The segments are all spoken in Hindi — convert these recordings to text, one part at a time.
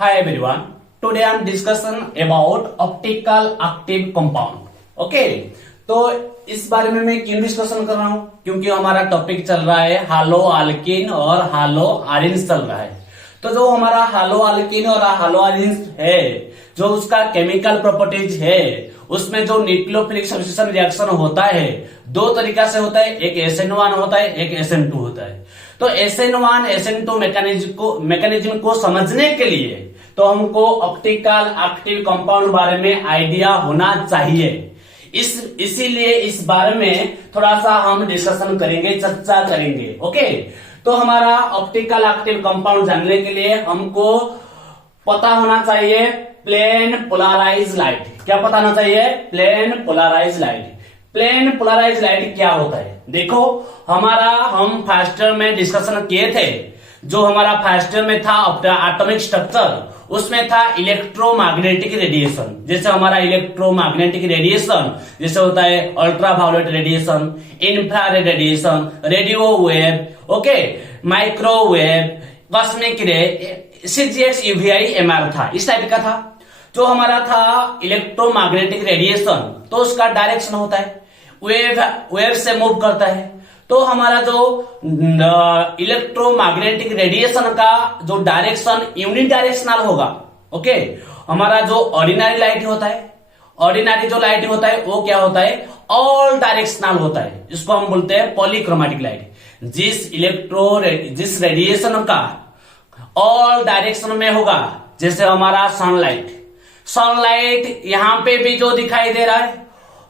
Hi everyone. Today I'm discussing about optical active compound. Okay. तो इस बारे में मैं क्यों डिस्कशन कर रहा हूं? क्योंकि हमारा टॉपिक चल रहा है हालो अल्किन और हालो आरिन्स चल रहा है। तो जो हमारा हालो अल्किन और हालो आरिन्स है, जो उसका केमिकल प्रॉपर्टीज है, उसमें जो न्यूक्लियोफिलिक सब्स्टिट्यूशन रिएक्शन होता है, दो तरीका से होता है, एक SN1 होता है, एक SN2 होता है। तो SN1 SN2 मैकेनिज्म को समझने के लिए तो हमको ऑप्टिकल एक्टिव कंपाउंड बारे में आइडिया होना चाहिए। इसीलिए इस बारे में थोड़ा सा हम डिस्कशन करेंगे, चर्चा करेंगे। ओके, तो हमारा ऑप्टिकल एक्टिव कंपाउंड जानने के लिए हमको पता होना चाहिए प्लेन पोलराइज लाइट। क्या पता होना चाहिए? Plane polarise light. Plane polarise light क्या होता है? देखो, हम फर्स्ट ईयर में डिस्कशन किए थे। जो हमारा फर्स्ट ईयर में था एटॉमिक स्ट्रक्चर, उसमें था इलेक्ट्रोमैग्नेटिक रेडिएशन। जैसे हमारा इलेक्ट्रोमैग्नेटिक रेडिएशन जैसे होता है ultraviolet radiation, infrared radiation, radio wave, okay, microwave, cosmic रे, CGX, UVI, MR था, इस टाइप का था। जो हमारा था इलेक्ट्रोमैग्नेटिक रेडिएशन, तो उसका डायरेक्शन होता है वेव से मूव करता है। तो हमारा जो इलेक्ट्रोमैग्नेटिक रेडिएशन का जो डायरेक्शन यूनिडायरेक्शनल होगा। ओके, हमारा जो ऑर्डिनरी लाइट होता है, ऑर्डिनरी जो लाइट होता है वो क्या होता है? ऑल डायरेक्शनल होता है। इसको हम बोलते हैं पॉलीक्रोमेटिक लाइट। जिस रेडिएशन का ऑल डायरेक्शन में होगा, जैसे हमारा सनलाइट यहां पे भी जो दिखाई दे रहा है,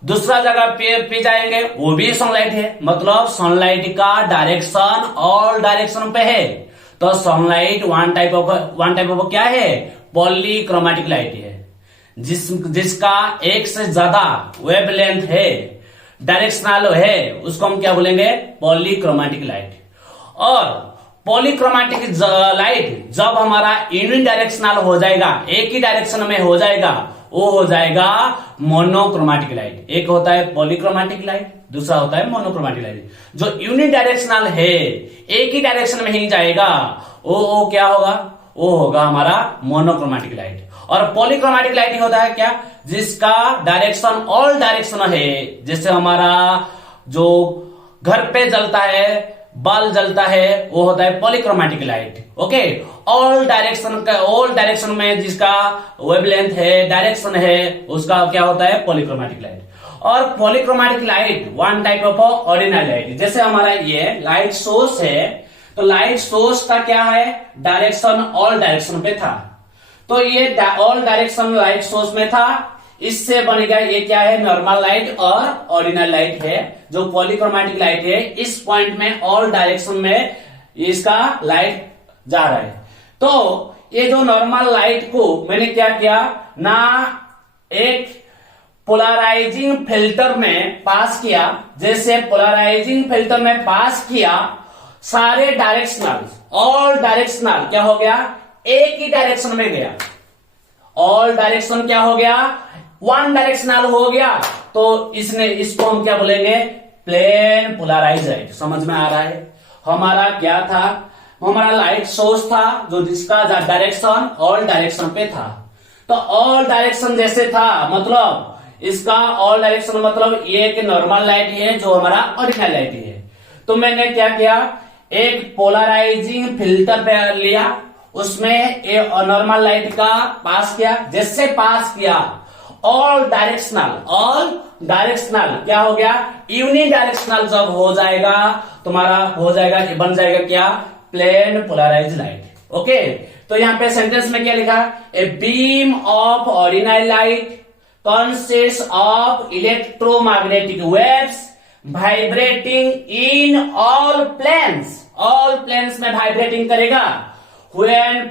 दूसरा जगह पे जाएंगे वो भी सनलाइट है। मतलब सनलाइट का डायरेक्शन ऑल डायरेक्शन पे है। तो सनलाइट वन टाइप ऑफ क्या है? पॉलीक्रोमेटिक लाइट है। जिसका एक से ज्यादा वेवलेंथ है, डायरेक्शनल है, उसको हम क्या बोलेंगे? Polychromatic light. और पॉलीक्रोमेटिक लाइट जब हमारा यूनिडायरेक्शनल हो जाएगा, एक ही डायरेक्शन में हो जाएगा, वो हो जाएगा मोनोक्रोमेटिक लाइट। एक होता है पॉलीक्रोमेटिक लाइट, दूसरा होता है मोनोक्रोमेटिक लाइट। जो यूनिडायरेक्शनल है, एक ही डायरेक्शन में ही जाएगा, वो क्या होगा? वो होगा हमारा मोनोक्रोमेटिक लाइट। और पॉलीक्रोमेटिक लाइट होता है क्या? जिसका डायरेक्शन ऑल डायरेक्शन है। जैसे हमारा जो घर पे जलता है, बल्ब जलता है, वो होता है polychromatic light. Okay, all direction में जिसका वेवलेंथ है, डायरेक्शन है, उसका क्या होता है? Polychromatic light. और polychromatic light one type of ordinary light. जैसे हमारा ये लाइट सोर्स है, तो लाइट सोर्स का क्या है? डायरेक्शन ऑल डायरेक्शन पे था। तो ये ऑल डायरेक्शन लाइट सोर्स में था। इससे बन गया ये क्या है? नॉर्मल लाइट और ऑर्डिनरी लाइट है। जो पॉलीक्रोमेटिक लाइट है, इस पॉइंट में ऑल डायरेक्शन में इसका लाइट जा रहा है। तो ये जो नॉर्मल लाइट को मैंने क्या किया ना, एक पोलराइजिंग फिल्टर में पास किया। जैसे पोलराइजिंग फिल्टर में पास किया, सारे डायरेक्शनल, ऑल डायरेक्शनल क्या हो गया? एक ही डायरेक्शन में गया। ऑल डायरेक्शन क्या हो गया? वन डायरेक्शनल हो गया। तो इसको हम क्या बोलेंगे? Plane polarise light. समझ में आ रहा है? हमारा क्या था? हमारा लाइट सोर्स था, जो जिसका डायरेक्शन ऑल डायरेक्शन पे था। तो ऑल डायरेक्शन जैसे था, मतलब इसका ऑल डायरेक्शन मतलब ये एक नॉर्मल लाइट है, जो हमारा ऑर्डिनरी लाइट है। तो मैंने क्या किया? एक पोलराइजिंग फिल्टर पे लिया, उसमें नॉर्मल लाइट का पास किया। जैसे पास किया, ऑल डायरेक्शनल क्या हो गया? यूनिडायरेक्शनल जब हो जाएगा, तुम्हारा हो जाएगा, बन जाएगा क्या? Plane polarise light. ओके, तो यहां पे सेंटेंस में क्या लिखा? A beam of ordinary light consist of electromagnetic waves vibrating in all planes. All planes में वाइब्रेटिंग करेगा। when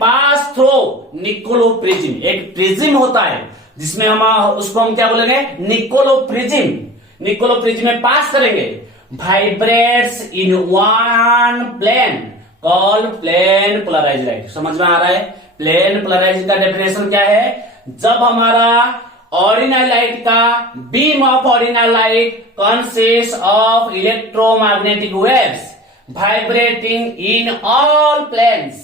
pass through Nicol prism. एक प्रिज्म होता है जिसमें उसको हम क्या बोलेंगे? निकोलो प्रिज्म में पास करेंगे। Vibrates in one plane called plane polarise light. समझ में आ रहा है? प्लेन पोलराइज का डेफिनेशन क्या है? जब हमारा ऑर्डिनरी लाइट का beam of ordinary light consist of electromagnetic waves vibrating in all planes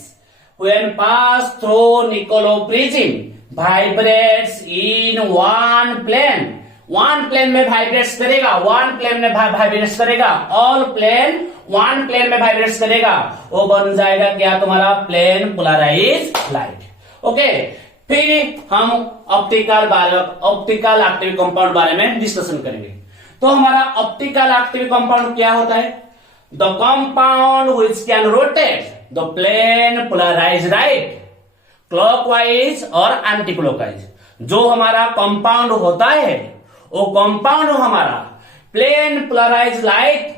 when passed through Niccolo prism vibrates in one plane. One plane में वाइब्रेट्स करेगा, वन प्लेन में वाइब्रेट्स करेगा, ऑल प्लेन वन प्लेन में वाइब्रेट्स करेगा, वो बन जाएगा क्या तुम्हारा प्लेन पोलराइज लाइट। ओके, फिर हम ऑप्टिकल एक्टिव कंपाउंड बारे में डिस्कशन करेंगे। तो हमारा ऑप्टिकल एक्टिव कंपाउंड क्या होता है? The compound which can rotate the plane polarise light clockwise और एंटी क्लॉकवाइज। जो हमारा कंपाउंड होता है वो कंपाउंड हमारा प्लेन पोलराइज लाइट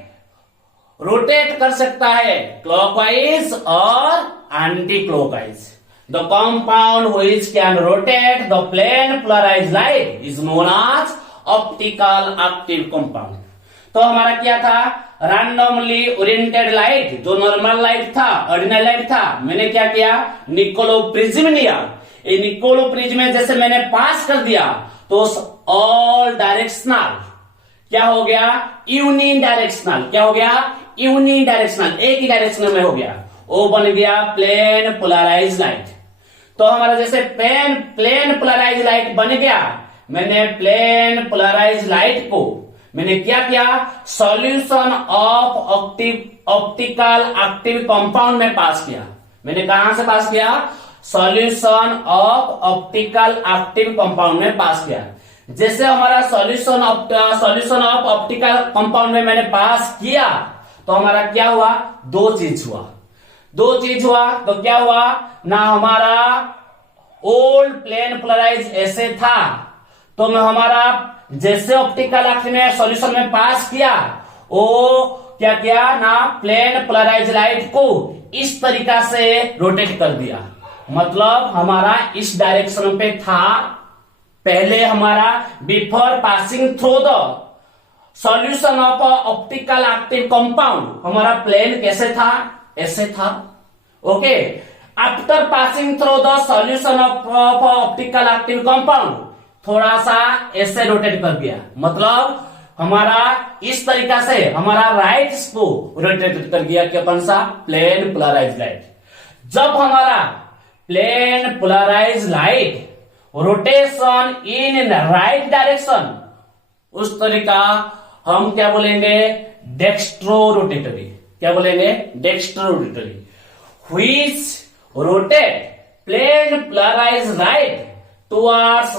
रोटेट कर सकता है क्लॉकवाइज और anticlockwise. The compound which can rotate the plane polarise light is known as optical active compound. तो हमारा क्या था? रैंडमली ओरिएंटेड लाइट, जो नॉर्मल लाइट था, ऑर्डिनरी लाइट था, मैंने क्या किया? निकोलो प्रिज्म लिया। ये निकोलो प्रिज्म में जैसे मैंने पास कर दिया तो ऑल डायरेक्शनल क्या हो गया? Unidirectional. क्या हो गया? यूनि डायरेक्शनल, एक ही डायरेक्शन में हो गया, वो बन गया प्लेन पोलराइज लाइट। तो हमारा जैसे प्लेन पोलराइज लाइट बन गया, मैंने प्लेन पोलराइज लाइट को मैंने क्या किया? Solution of optical active compound में पास किया। मैंने कहां से पास किया? Solution of optical active compound में पास किया। जैसे हमारा सॉल्यूशन ऑफ ऑप्टिकल कंपाउंड में मैंने पास किया तो हमारा क्या हुआ? दो चीज हुआ। तो क्या हुआ ना, हमारा ओल्ड प्लेन पोलराइज ऐसे था तो मैं हमारा जैसे ऑप्टिकल एक्टिव में सॉल्यूशन में पास किया, वो क्या किया ना, प्लेन पोलराइज लाइट को इस तरीका से रोटेट कर दिया। मतलब हमारा इस डायरेक्शन पे था पहले, हमारा before passing through the solution of optical active compound हमारा प्लेन कैसे था? ऐसे था। Okay, after passing through the solution of optical active compound थोड़ा सा ऐसे रोटेट कर दिया। मतलब हमारा इस तरीका से हमारा राइट्स को रोटेट कर दिया कि अपन सा प्लेन पोलराइज लाइट। जब हमारा plane polarise light rotation in right direction, उस तरीका हम क्या बोलेंगे? Dextrorotatory. क्या बोलेंगे? Dextrorotatory. Which rotate plane polarise light towards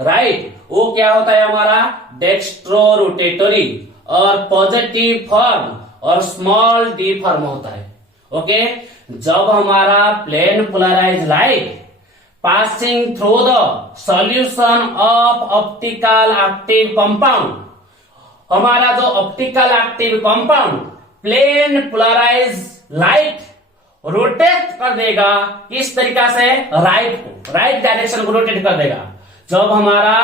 right, वो क्या होता है हमारा? Dextro rotatory. और पॉजिटिव फॉर्म और स्मॉल डी फॉर्म होता है। ओके, जब हमारा plane polarise light passing through the solution of optical active compound, हमारा जो optical active compound plane polarise light rotate कर देगा किस तरीका से? राइट डायरेक्शन को रोटेट कर देगा। जब हमारा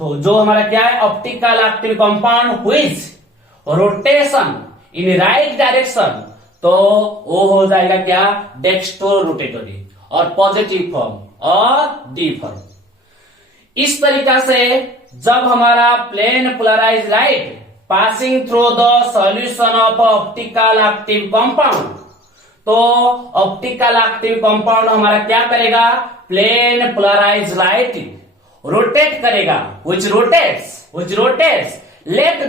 जो हमारा क्या है? Optical active compound which rotation in right direction, तो वो हो जाएगा क्या? डेक्स्ट्रो रोटेटरी और पॉजिटिव फॉर्म और डी फॉर्म। इस तरीका से जब हमारा plane polarise light passing through the solution of optical active compound, तो ऑप्टिकल एक्टिव कंपाउंड हमारा क्या करेगा? प्लेन पोलराइज लाइट रोटेट करेगा, which rotates लेफ्ट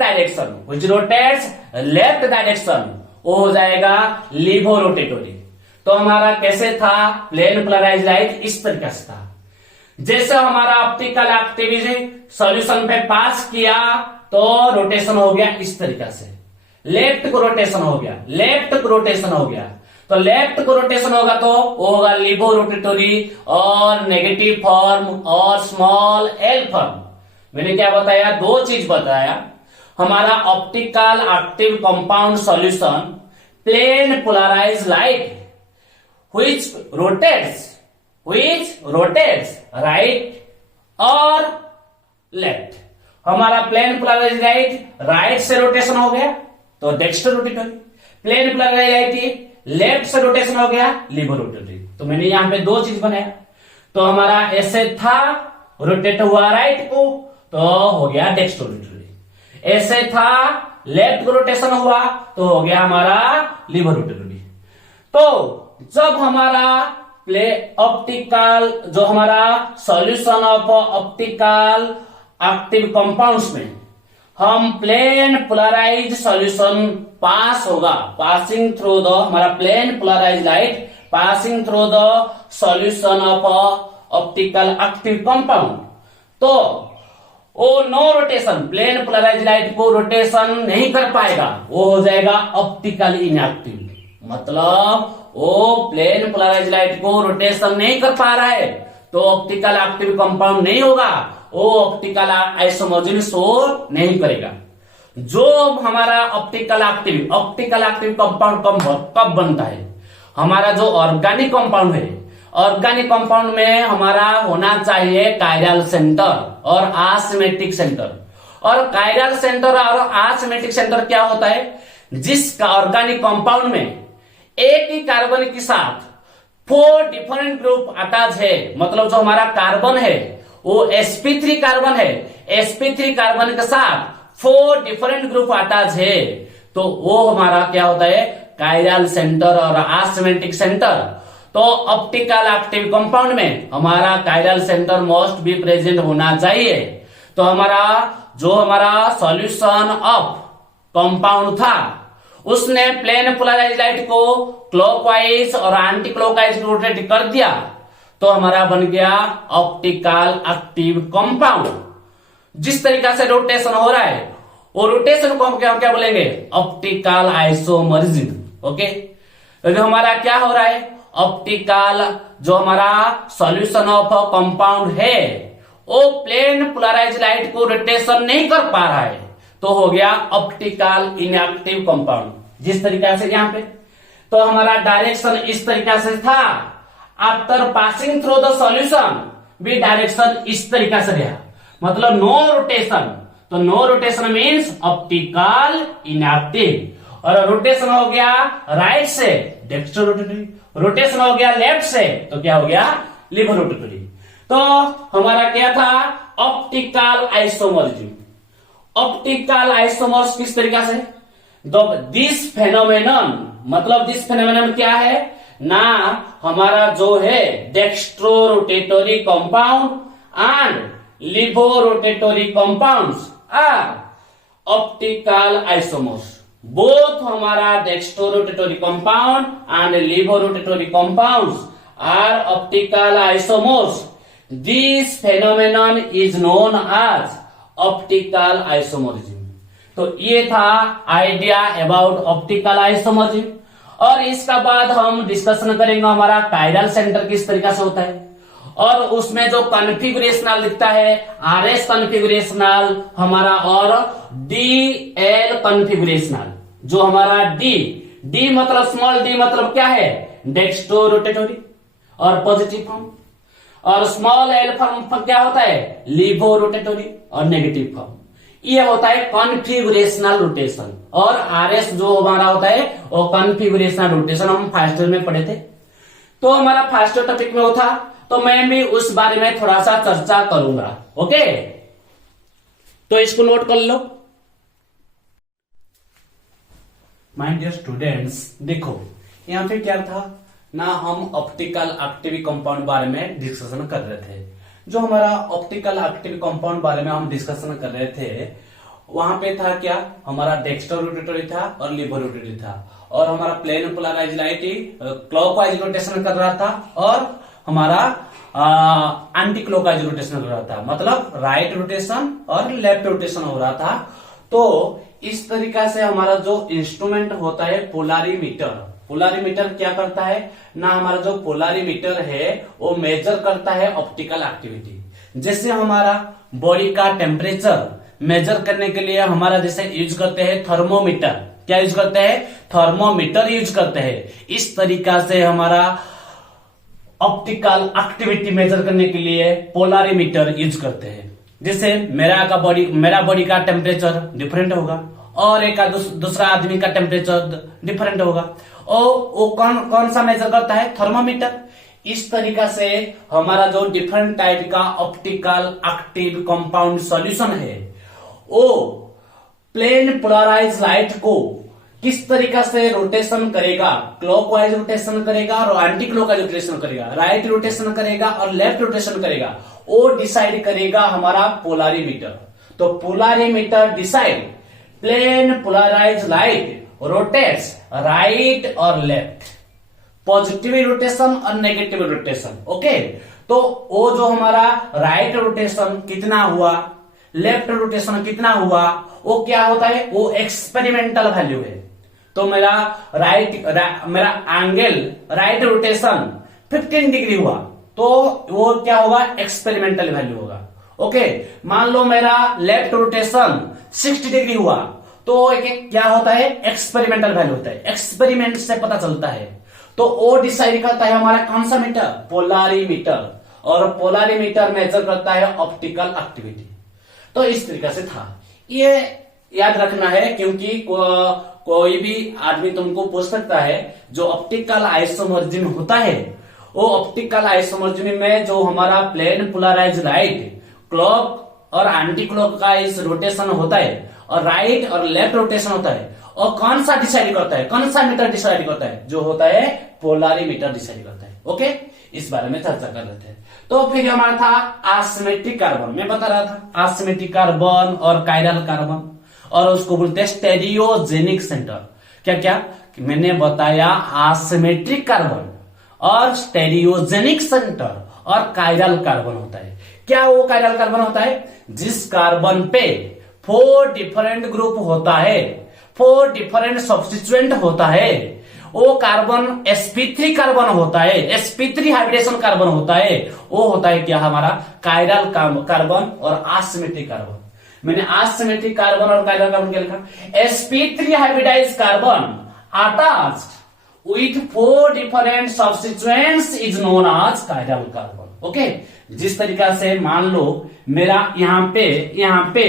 डायरेक्शन, वो हो जाएगा लिवो रोटेटरी। तो हमारा कैसे था? प्लेन पोलराइज लाइट इस तरीके से था। जैसे हमारा ऑप्टिकल एक्टिव सॉल्यूशन पे पास किया तो रोटेशन हो गया इस तरीका से, लेफ्ट को रोटेशन हो गया। तो लेफ्ट को रोटेशन होगा तो वो होगा लिबो रोटेटरी और नेगेटिव फॉर्म और स्मॉल एल फॉर्म। मैंने क्या बताया? दो चीज बताया। हमारा optical active compound solution plane polarise light which rotates right और लेफ्ट। हमारा प्लेन पोलराइज लाइट राइट से रोटेशन हो गया तो dextrorotatory, plane polarise light left से रोटेशन हो गया लिबो रोटेटरी। तो मैंने यहां पे दो चीज बनाया। तो हमारा ऐसे था, रोटेट हुआ राइट को तो हो गया डेक्स्ट्रो रोटेटरी। ऐसे था, लेफ्ट को रोटेशन हुआ तो हो गया हमारा लिबो रोटेटरी। तो जब हमारा ऑप्टिकल जो हमारा solution of optical active compounds में हम प्लेन पोलराइज सॉल्यूशन पास होगा, पासिंग थ्रू द हमारा plane polarise light passing through the solution of optical active compound, तो वो no rotation, plane polarise light को रोटेशन नहीं कर पाएगा, वो हो जाएगा ऑप्टिकल इनएक्टिव। मतलब वो प्लेन पोलराइज लाइट को रोटेशन नहीं कर पा रहा है तो ऑप्टिकल एक्टिव कंपाउंड नहीं होगा, वो ऑप्टिकल आइसोमर्स शो नहीं करेगा। जो हमारा ऑप्टिकल एक्टिव कंपाउंड कब बनता है, हमारा जो ऑर्गेनिक कंपाउंड है, ऑर्गेनिक कंपाउंड में हमारा होना चाहिए कायरल सेंटर और आसिमेट्रिक सेंटर। और कायरल सेंटर और आसिमेट्रिक सेंटर क्या होता है, जिसका ऑर्गेनिक कंपाउंड में एक ही कार्बन के साथ 4 डिफरेंट ग्रुप अटैच है, मतलब जो हमारा कार्बन है वो sp3 कार्बन है, sp3 कार्बन के साथ 4 डिफरेंट ग्रुप अटैच है, तो वो हमारा क्या होता है कायरल सेंटर और आसिमेट्रिक सेंटर। तो ऑप्टिकल एक्टिव कंपाउंड में हमारा कायरल सेंटर मोस्ट भी प्रेजेंट होना चाहिए। तो हमारा सॉल्यूशन ऑफ कंपाउंड था, उसने प्लेन पोलराइज लाइट को क्लॉकवाइज और एंटी क्लॉकवाइज रोटेट कर दिया, तो हमारा बन गया ऑप्टिकल एक्टिव कंपाउंड। जिस तरीका से रोटेशन हो रहा है वो रोटेशन को हम क्या बोलेंगे, ऑप्टिकल आइसोमरिज्म। ओके, तो हमारा क्या हो रहा है, ऑप्टिकल जो हमारा सॉल्यूशन ऑफ कंपाउंड है वो प्लेन पोलराइज लाइट को रोटेशन नहीं कर पा रहा है, तो हो गया ऑप्टिकल इनएक्टिव कंपाउंड। जिस तरीका से यहां पे तो हमारा डायरेक्शन इस तरीका से था, after passing through the solution भी डायरेक्शन इस तरीका से रहा, मतलब नो रोटेशन। तो no rotation means optical inactive. और रोटेशन हो गया राइट से डेक्स्ट्रो रोटेटरी, रोटेशन हो गया लेफ्ट से तो क्या हो गया लिवर रोटेटरी। तो हमारा क्या था ऑप्टिकल आइसोमरिज्म। ऑप्टिकल आइसोमर्स किस तरीका से, दिस फेनोमेनन, मतलब दिस फेनोमेनन क्या है ना, हमारा जो है dextro rotatory compound and levo rotatory compounds are optical isomers. Both हमारा dextro rotatory compound and levo rotatory compounds are optical isomers. This phenomenon is known as optical isomerism. तो ये था आइडिया अबाउट ऑप्टिकल आइसोमरिज्म। और इसका बाद हम डिस्कशन करेंगे हमारा कायरल सेंटर किस तरीका से होता है, और उसमें जो कॉन्फ़िगरेशनल दिखता है RS कॉन्फ़िगरेशनल हमारा और DL कॉन्फ़िगरेशनल। जो हमारा D मतलब स्मॉल d मतलब क्या है डेक्स्ट्रो रोटेटरी और पॉजिटिव फॉर्म, और स्मॉल l फॉर्म क्या होता है लिवो रोटेटरी और नेगेटिव फॉर्म। ये होता है कॉन्फ़िगरेशनल रोटेशन। और RS जो हमारा होता है वो कॉन्फ़िगरेशनल रोटेशन हम फर्स्ट ईयर में पढ़े थे। तो हमारा फर्स्ट टॉपिक में वो था, तो मैं भी उस बारे में थोड़ा सा चर्चा करूंगा। ओके, तो इसको नोट कर लो। माय डियर स्टूडेंट्स, देखो यहां पे क्या था ना, हम ऑप्टिकल एक्टिव कंपाउंड बारे में डिस्कशन कर रहे थे। जो हमारा ऑप्टिकल एक्टिव कंपाउंड बारे में हम डिस्कशन कर रहे थे, वहां पे था क्या, हमारा डेक्स्ट्रो रोटेटरी था और लिवो रोटेटरी था, और हमारा plane polarise light clockwise rotation कर रहा था और हमारा एंटी क्लॉकवाइज रोटेशन हो रहा था, मतलब राइट रोटेशन और लेफ्ट रोटेशन हो रहा था। तो इस तरीका से हमारा जो इंस्ट्रूमेंट होता है पोलारीमीटर क्या करता है ना, हमारा जो पोलारीमीटर है वो मेजर करता है ऑप्टिकल एक्टिविटी। जैसे हमारा बॉडी का टेम्परेचर मेजर करने के लिए हमारा जैसे यूज करते हैं थर्मोमीटर, क्या यूज करते हैं थर्मोमीटर यूज करते हैं। इस तरीका से हमारा ऑप्टिकल एक्टिविटी मेजर करने के लिए पोलारीमीटर यूज करते हैं। जैसे मेरा बॉडी का टेम्परेचर डिफरेंट होगा और एक दूसरा आदमी का टेम्परेचर डिफरेंट होगा, और वो कौन सा मेजर करता है थर्मोमीटर। इस तरीका से हमारा जो डिफरेंट टाइप का ऑप्टिकल एक्टिव कंपाउंड सॉल्यूशन है वो प्लेन पोलराइज लाइट को किस तरीका से रोटेशन करेगा, क्लॉकवाइज रोटेशन करेगा और एंटी क्लॉकवाइज रोटेशन करेगा, राइट रोटेशन करेगा और लेफ्ट रोटेशन करेगा, वो डिसाइड करेगा हमारा पोलरिमीटर। तो polarimeter decide plane polarise light rotates right और लेफ्ट, पॉजिटिव रोटेशन और नेगेटिव रोटेशन। ओके, तो वो जो हमारा राइट रोटेशन कितना हुआ, लेफ्ट रोटेशन कितना हुआ, वो क्या होता है, वो एक्सपेरिमेंटल वैल्यू है। तो मेरा मेरा एंगल राइट रोटेशन 15 डिग्री हुआ, तो वो क्या होगा, एक्सपेरिमेंटल वैल्यू होगा। ओके, मान लो मेरा लेफ्ट रोटेशन 60 डिग्री हुआ, तो एक क्या होता है, एक्सपेरिमेंटल वैल्यू होता है, एक्सपेरिमेंट से पता चलता है। तो वो डिसाइड करता है हमारा कौन सा मीटर, पोलरिमीटर, और पोलरिमीटर मेजर करता है ऑप्टिकल एक्टिविटी। तो इस तरीके से था, ये याद रखना है, क्योंकि कोई भी आदमी तुमको पूछ सकता है जो ऑप्टिकल आइसोमर्जिज्म होता है, वो ऑप्टिकल आइसोमर्जिज्म में जो हमारा प्लेन पोलराइज लाइट क्लॉक और एंटी क्लॉक का इस रोटेशन होता है और राइट और लेफ्ट रोटेशन होता है, और कौन सा डिसाइड करता है, कौन सा मीटर डिसाइड करता है, जो होता है पोलरिमीटर डिसाइड करता है। ओके, इस बारे में चर्चा कर रहे थे। तो फिर हमारा था एसिमेट्रिक कार्बन, मैं बता रहा था एसिमेट्रिक कार्बन और कायरल कार्बन, और उसको बोलते हैं स्टेरियोजेनिक सेंटर। क्या क्या मैंने बताया, एसिमेट्रिक कार्बन और स्टेरियोजेनिक सेंटर और कायरल कार्बन होता है। क्या वो कायरल कार्बन होता है, जिस कार्बन पे 4 डिफरेंट ग्रुप होता है, 4 डिफरेंट सब्स्टिट्यूएंट होता है, वो कार्बन sp3 कार्बन होता है, sp3 हाइब्रिडेशन कार्बन होता है, वो होता है क्या, हमारा कायरल कार्बन और एसिमेट्रिक कार्बन। मैंने एसिमेट्रिक कार्बन और कायरल कार्बन क्या लिखा, sp3 hybridise carbon attached with 4 different substituents is known as chiral carbon. Okay, जिस तरीका से मान लो मेरा यहाँ पे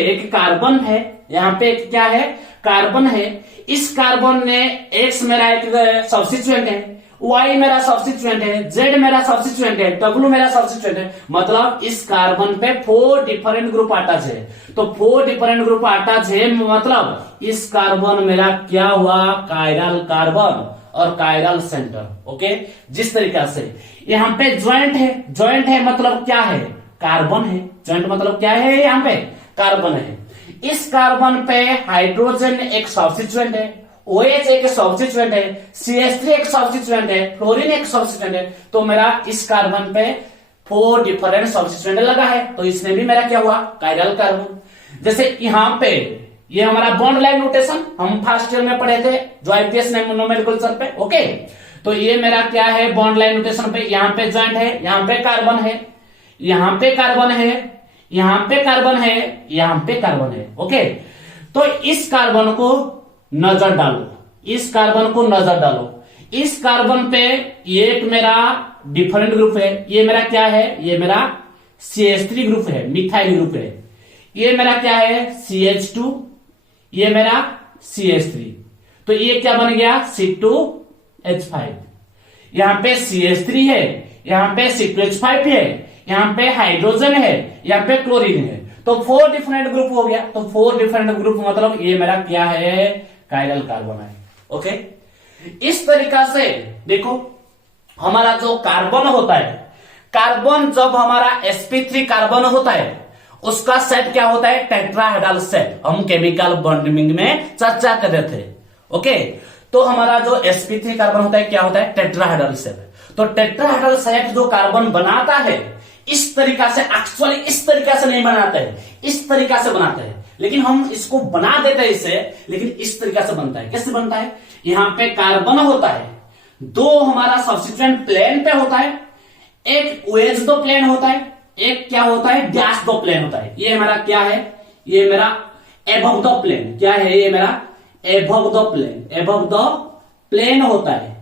एक कार्बन है, यहाँ पे एक क्या है, कार्बन है, इस कार्बन ने X मेरा एक सब्स्टिट्यूएंट है, Y मेरा सब्स्टिट्यूएंट है, Z मेरा सब्स्टिट्यूएंट है, W मेरा सब्स्टिट्यूएंट है, मतलब इस कार्बन पे 4 डिफरेंट ग्रुप अटैच है। तो 4 डिफरेंट ग्रुप अटैच है, मतलब इस कार्बन मेरा क्या हुआ, कायरल कार्बन और कायरल सेंटर। ओके, जिस तरीका से यहाँ पे ज्वाइंट है मतलब क्या है, कार्बन है, ज्वाइंट मतलब क्या है, यहाँ पे कार्बन है। इस कार्बन पे हाइड्रोजन एक सब्स्टिट्यूएंट है, OH एक सब्स्टिट्यूएंट है, CH3 एक सब्स्टिट्यूएंट है, फ्लोरीन एक सब्स्टिट्यूएंट है। तो मेरा इस कार्बन पे 4 डिफरेंट सब्स्टिट्यूएंट लगा है, तो इसमें भी मेरा क्या हुआ, कायरल कार्बन। जैसे यहाँ पे ये हमारा बॉन्ड लाइन नोटेशन हम फर्स्ट ईयर में पढ़े थे, जो IPS नोमेनक्लेचर पे। ओके, तो ये मेरा क्या है, बॉन्ड लाइन नोटेशन पे यहाँ पे ज्वाइंट है, यहाँ पे कार्बन है, यहाँ पे कार्बन है, यहाँ पे कार्बन है, यहाँ पे कार्बन है। ओके, तो इस कार्बन को नजर डालो, इस कार्बन को नजर डालो, इस कार्बन पे एक मेरा डिफरेंट ग्रुप है, ये मेरा क्या है, ये मेरा CH3 ग्रुप है, मिथाइल ग्रुप है। ये मेरा क्या है, CH2, ये मेरा CH3, तो ये क्या बन गया, C2H5। यहां पे CH3 है, यहां पे C2H5 है, यहां पे हाइड्रोजन है, यहां पे क्लोरीन है, तो 4 डिफरेंट ग्रुप हो गया। तो 4 डिफरेंट ग्रुप मतलब ये मेरा क्या है, कायरल कार्बन है। ओके, इस तरीका से देखो हमारा जो कार्बन होता है, कार्बन जब हमारा sp3 कार्बन होता है, उसका सेट क्या होता है, टेट्राहेड्रल सेट। हम केमिकल बॉन्डिंग में चर्चा कर रहे थे। ओके, तो हमारा जो sp3 कार्बन होता है क्या होता है, टेट्राहेड्रल सेट। तो टेट्राहेड्रल सेट जो कार्बन बनाता है, इस तरीका से, एक्चुअली इस तरीका से नहीं बनाता है, इस तरीका से बनाता है, लेकिन हम इसको बना देते हैं इसे, लेकिन इस तरीका से बनता है। कैसे बनता है, यहां पे कार्बन होता है, 2 हमारा सब्स्टिट्यूएंट प्लेन पे होता है, एक OH दो प्लेन होता है, एक क्या होता है, डैश दो प्लेन होता है। ये हमारा क्या है, ये मेरा एबव द प्लेन, क्या है, ये मेरा above the plane, above the plane होता है,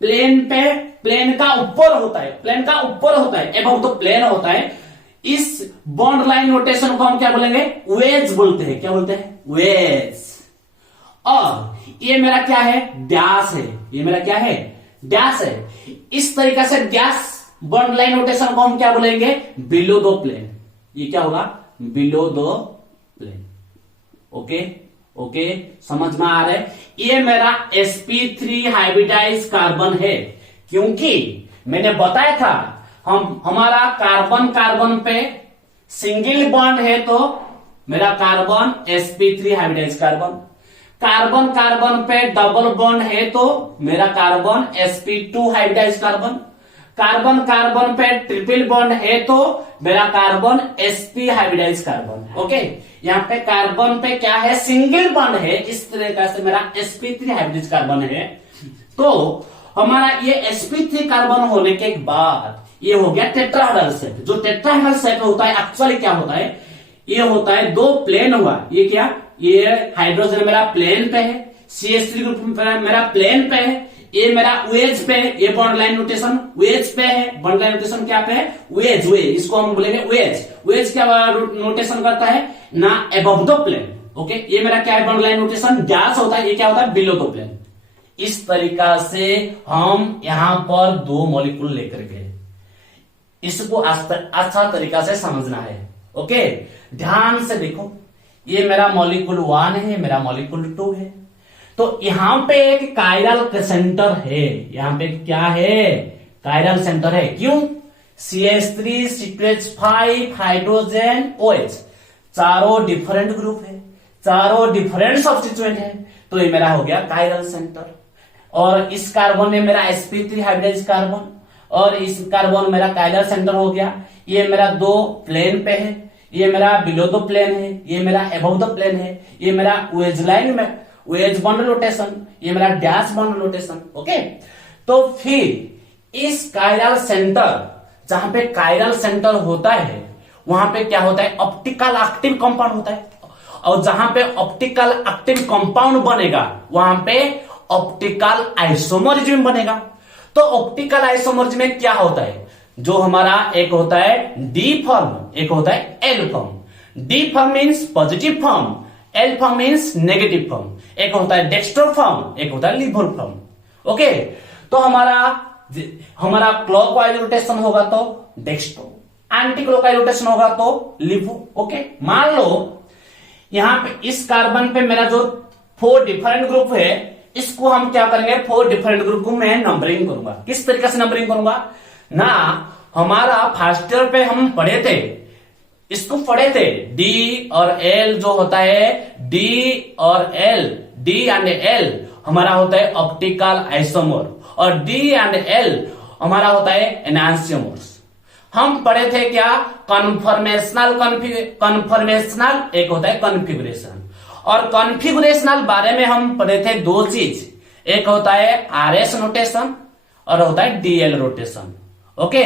प्लेन पे, प्लेन का ऊपर होता है, प्लेन का ऊपर होता है, एबव द प्लेन होता है। इस बॉन्ड लाइन नोटेशन को हम क्या बोलेंगे, वेज बोलते हैं। क्या बोलते हैं, वेज। और ये मेरा क्या है, डैश है, ये मेरा क्या है, डैश है। इस तरीके से डैश बॉन्ड लाइन नोटेशन को हम क्या बोलेंगे, बिलो दो प्लेन। ये क्या होगा, बिलो दो प्लेन। ओके, ओके, समझ में आ रहा है। ये मेरा sp3 हाइब्रिडाइज कार्बन है, क्योंकि मैंने बताया था हमारा कार्बन कार्बन पे सिंगल बॉन्ड है तो मेरा carbon sp3 hybridise carbon, carbon carbon पे डबल बॉन्ड है तो मेरा carbon sp2 hybridise carbon, carbon carbon पे ट्रिपल बॉन्ड है तो मेरा carbon sp hybridise carbon. Okay, यहाँ पे कार्बन पे क्या है, सिंगल बॉन्ड है, इस तरीके से मेरा sp3 हाइब्रिडाइज कार्बन है। तो हमारा ये sp3 कार्बन होने के बाद ये हो गया टेट्राहेड्रल सेट। जो टेट्राहेड्रल सेट होता है एक्चुअली क्या होता है, ये होता है दो प्लेन हुआ, ये क्या, ये हाइड्रोजन मेरा प्लेन पे है, CH3 ग्रुप मेरा प्लेन पे है, ये मेरा वेज पे है, ये बॉन्ड लाइन नोटेशन वेज पे है, बॉन्ड लाइन नोटेशन क्या पे है, वेज, इसको हम बोलेंगे वेज। वेज क्या नोटेशन करता है ना, अबव द प्लेन। ओके, ये मेरा क्या है, बॉन्ड लाइन नोटेशन डैश होता है, ये क्या होता है, बिलो द प्लेन। इस तरीका से हम यहां पर दो मॉलिक्यूल लेकर गए, इसको अच्छा तरीका से समझना है। ओके, ध्यान से देखो, ये मेरा मॉलिक्यूल 1 है, मेरा मॉलिक्यूल 2 है, तो यहां पे एक कायरल सेंटर है, यहां पे क्या है, कायरल सेंटर है। क्यों, CH3 CH5 हाइड्रोजन OH, चारों डिफरेंट ग्रुप है, चारों डिफरेंट सब्स्टिट्यूएंट है, तो ये मेरा हो गया कायरल सेंटर। और इस कार्बन में मेरा sp3 हाइब्रिडाइज कार्बन, और इस कार्बन मेरा कायरल सेंटर हो गया। ये मेरा दो प्लेन पे है, ये मेरा बिलो द प्लेन है, ये मेरा अबव द प्लेन है, ये मेरा वेज लाइन में वेज बॉन्ड रोटेशन, ये मेरा डैश बॉन्ड रोटेशन। ओके, तो फिर इस कायरल सेंटर, जहां पे कायरल सेंटर होता है वहां पे क्या होता है, ऑप्टिकल एक्टिव कंपाउंड होता है, और जहां पे ऑप्टिकल एक्टिव कंपाउंड बनेगा वहां पे ऑप्टिकल आइसोमरिज्म बनेगा। तो ऑप्टिकल आइसोमरिज्म में क्या होता है, जो हमारा एक होता है डी फॉर्म, एक होता है L form. D form means positive form, L form means negative form. एक होता है डेक्स्ट्रो फॉर्म, एक होता है लिबो फॉर्म। ओके, तो हमारा क्लॉकवाइज रोटेशन होगा तो डेक्स्ट्रो, एंटी क्लॉकवाइज रोटेशन होगा तो लिबो। ओके, मान लो यहां पे इस कार्बन पे मेरा जो 4 डिफरेंट ग्रुप है, इसको हम क्या करेंगे, 4 डिफरेंट ग्रुप को मैं नंबरिंग करूंगा। किस तरीके से नंबरिंग करूंगा ना, हमारा फर्स्ट ईयर पे हम पढ़े थे, इसको पढ़े थे डी और एल जो होता है, डी और एल, डी एंड एल हमारा होता है ऑप्टिकल आइसोमर, और डी एंड एल हमारा होता है एनांसियोमर्स। हम पढ़े थे क्या, कन्फॉर्मेशनल, कन्फॉर्मेशनल एक होता है कॉन्फ़िगरेशन, और कॉन्फ़िगरेशनल बारे में हम पढ़े थे दो चीज, एक होता है RS नोटेशन और होता है DL रोटेशन। ओके,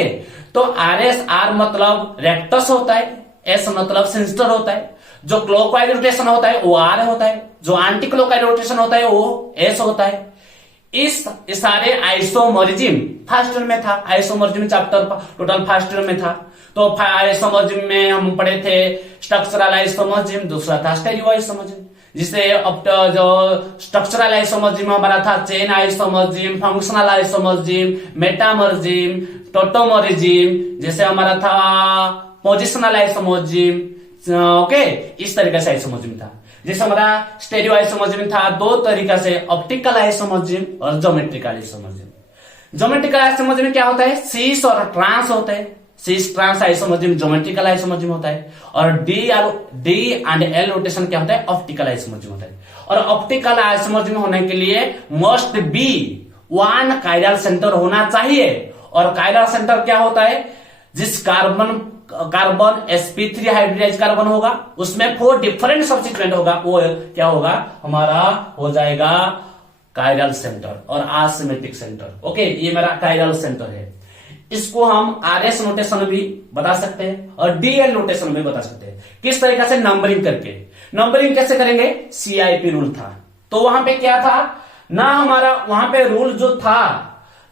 तो आर मतलब रेक्टस होता है, एस मतलब सिंस्टर होता है, जो क्लॉकवाइज रोटेशन होता है वो आर होता है, जो एंटी क्लॉकवाइज रोटेशन होता है वो एस होता है। इस सारे आइसोमरिज्म फर्स्ट ईयर में था, isomerism chapter total first year में था। तो आइसोमरिज्म में हम पढ़े थे स्ट्रक्चरल आइसोमरिज्म, दूसरा था स्टेरियो आइसोमरिज्म, जिसे अब जो स्ट्रक्चरल आइसोमरिज्म हमारा था chain isomerism, functional isomerism, metamerism, tautomerism, जैसे हमारा था पोजिशनल आइसोमरिज्म। ओके, इस तरीके से आइसोमरिज्म था। जैसे हमारा स्टेरियो आइसोमरिज्म था दो तरीका से, ऑप्टिकल आइसोमरिज्म और ज्योमेट्रिकल आइसोमरिज्म। ज्योमेट्रिकल आइसोमरिज्म में क्या होता है, सिस और ट्रांस होते हैं, cis trans isomerism geometrical isomerism होता है, और डी एंड एल रोटेशन क्या होता है, ऑप्टिकल आइसोमरिज्म होता है। और ऑप्टिकल आइसोमरिज्म होने के लिए मस्ट बी 1 कायरल सेंटर होना चाहिए। और कायरल सेंटर क्या होता है, जिस कार्बन sp3 हाइब्रिडाइज कार्बन होगा उसमें 4 डिफरेंट सब्स्टिट्यूएंट होगा, वो क्या होगा, हमारा हो जाएगा कायरल सेंटर और असिमेट्रिक सेंटर। ओके, ये मेरा कायरल सेंटर है। इसको हम RS नोटेशन भी बता सकते हैं और DL नोटेशन भी बता सकते हैं। किस तरीके से, नंबरिंग करके। नंबरिंग कैसे करेंगे, CIP रूल था। तो वहां पे क्या था ना, हमारा वहां पे रूल जो था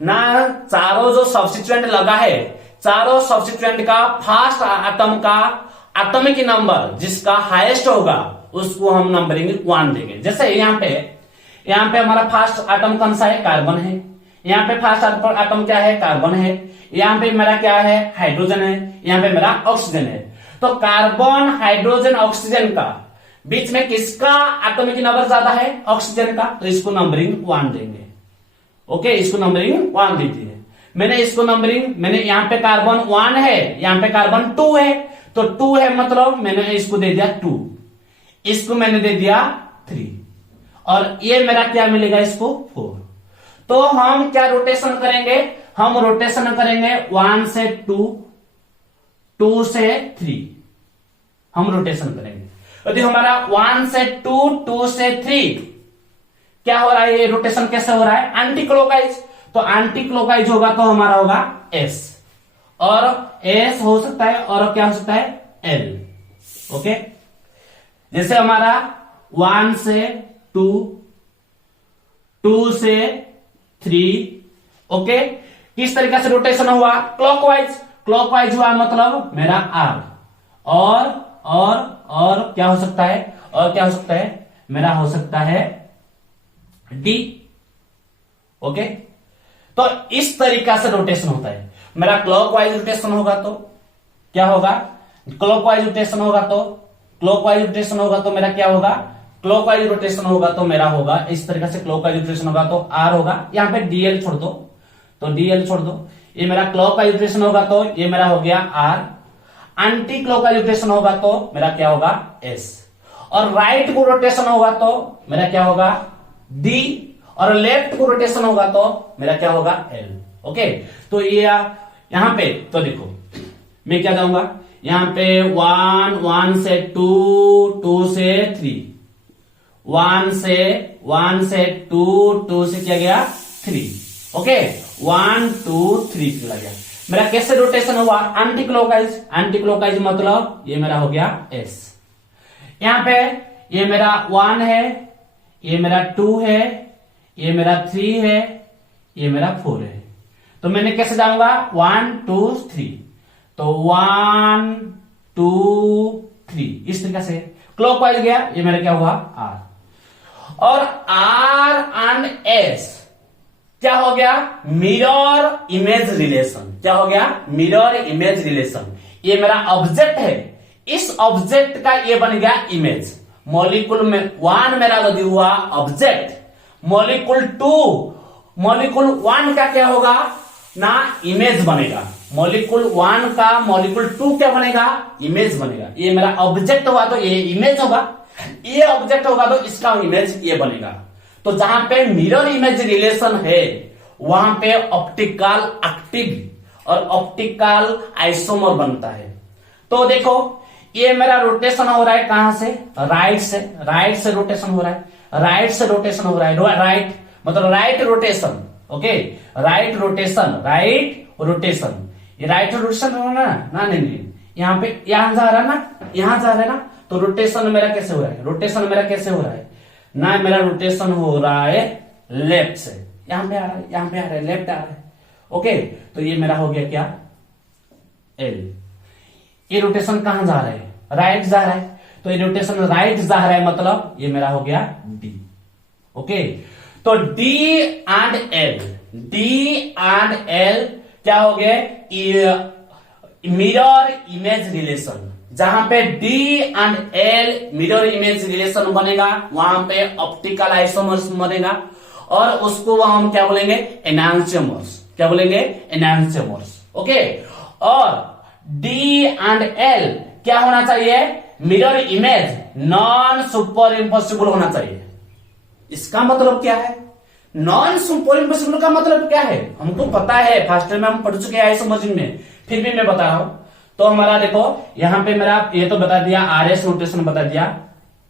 ना, चारों जो सब्स्टिट्यूएंट लगा है, चारों सब्स्टिट्यूएंट का फर्स्ट एटम का एटॉमिक नंबर जिसका हाईएस्ट होगा उसको हम नंबरिंग 1 देंगे। जैसे यहाँ पे हमारा फर्स्ट एटम कौन सा है, कार्बन है। यहाँ पे फर्स्ट एटम क्या है, कार्बन है। यहाँ पे मेरा क्या है, हाइड्रोजन है। यहाँ पे मेरा ऑक्सीजन है। तो कार्बन, हाइड्रोजन, ऑक्सीजन का बीच में किसका एटॉमिक नंबर ज्यादा है? ऑक्सीजन का, तो इसको नंबरिंग 1 देंगे। ओके, इसको नंबरिंग 1 दीजिए। मैंने इसको नंबरिंग, मैंने यहां पे कार्बन 1 है, यहां पे कार्बन 2 है, तो 2 है मतलब मैंने इसको दे दिया 2, इसको मैंने दे दिया 3, और ये मेरा क्या मिलेगा इसको 4। तो हम क्या रोटेशन करेंगे? हम रोटेशन करेंगे 1 से 2, 2 से 3, हम रोटेशन करेंगे। यदि हमारा 1 से 2, 2 से 3 क्या हो रहा है? ये रोटेशन कैसे हो रहा है? Anti clockwise. तो एंटी क्लॉकवाइज होगा तो हमारा होगा एस, और एस हो सकता है, और क्या हो सकता है? एल। ओके, जैसे हमारा 1 से 2, 2 से 3, ओके, किस तरीके से रोटेशन हुआ? क्लॉकवाइज। क्लॉकवाइज हुआ मतलब मेरा आर, और क्या हो सकता है? और क्या हो सकता है? मेरा हो सकता है डी। ओके, तो इस तरीका से रोटेशन होता है। मेरा क्लॉकवाइज रोटेशन होगा तो क्या होगा? क्लॉकवाइज रोटेशन होगा तो, क्लॉकवाइज रोटेशन होगा तो मेरा क्या होगा? क्लॉकवाइज रोटेशन होगा तो मेरा होगा इस तरीके से। क्लॉकवाइज रोटेशन होगा तो आर होगा, यहां पे डीएल छोड़ दो, तो डीएल छोड़ दो। ये मेरा क्लॉकवाइज रोटेशन होगा तो ये मेरा हो गया आर, एंटी क्लॉकवाइज रोटेशन होगा तो मेरा क्या होगा? एस, और राइट को रोटेशन होगा तो मेरा क्या होगा? डी, और लेफ्ट को रोटेशन होगा तो मेरा क्या होगा? एल। ओके, तो ये यहां पे तो देखो मैं क्या जाऊंगा, यहां पे 1, 1 से 2, 2 से 3, 1 से 2, 2 से क्या गया? 3। ओके, 1, 2, 3 चला गया। मेरा कैसे रोटेशन हुआ? Anti clockwise. एंटी क्लॉकवाइज मतलब ये मेरा हो गया एस। यहां पे ये मेरा 1 है, ये मेरा 2 है, ये मेरा 3 है, ये मेरा 4 है। तो मैंने कैसे जाऊंगा? 1, 2, 3, तो 1, 2, 3 इस तरीके से क्लॉकवाइज गया। ये मेरा क्या हुआ? आर, और आर एंड एस क्या हो गया? Mirror image relation. क्या हो गया? Mirror image relation. ये मेरा ऑब्जेक्ट है, इस ऑब्जेक्ट का ये बन गया इमेज। मॉलिक्यूल में 1 मेरा यदि हुआ ऑब्जेक्ट, मॉलिक्यूल 1 का क्या होगा ना? इमेज बनेगा। मॉलिक्यूल 1 का मॉलिक्यूल 2 क्या बनेगा? इमेज बनेगा। ये मेरा ऑब्जेक्ट हुआ तो ये इमेज होगा, ये ऑब्जेक्ट होगा तो इसका इमेज ये बनेगा। तो जहां पे मिरर इमेज रिलेशन है वहां पे ऑप्टिकल एक्टिव और ऑप्टिकल आइसोमर बनता है। तो देखो ये मेरा रोटेशन हो रहा है कहां से? राइट से। राइट से रोटेशन हो रहा है, राइट से रोटेशन हो रहा है। राइट मतलब right rotation. Okay, right rotation, right rotation. ये राइट रोटेशन हो रहा है ना? नहीं, यहाँ पे यहां जा रहा है ना, यहां जा रहा है ना, तो रोटेशन मेरा कैसे हो रहा है? रोटेशन मेरा कैसे हो रहा है ना? मेरा रोटेशन हो रहा है लेफ्ट से, यहां पे आ रहा है, यहां पे आ रहा है, लेफ्ट आ रहा है। ओके, तो ये मेरा हो गया क्या? एल। ये रोटेशन कहां जा रहा है? राइट जा रहा है, तो ये रोटेशन राइट जा रहा है मतलब ये मेरा हो गया डी। ओके, तो D and L, D and L क्या हो गए? Mirror image relation. जहां पे D and L mirror image relation बनेगा वहां पे ऑप्टिकल आइसोमर्स बनेगा, और उसको हम क्या बोलेंगे? एनांसियोमर्स। क्या बोलेंगे? एनांसियोमर्स। ओके, और डी एंड एल क्या होना चाहिए? Mirror image non super impossible होना चाहिए। इसका मतलब क्या है? नॉन सुपर इम्पॉसिबल का मतलब क्या है? हमको पता है, फर्स्ट में हम पढ़ चुके हैं आइसोमर्स में, फिर भी मैं बता रहा हूं। तो हमारा देखो यहां पे मेरा ये तो बता दिया, आरएस रोटेशन बता दिया।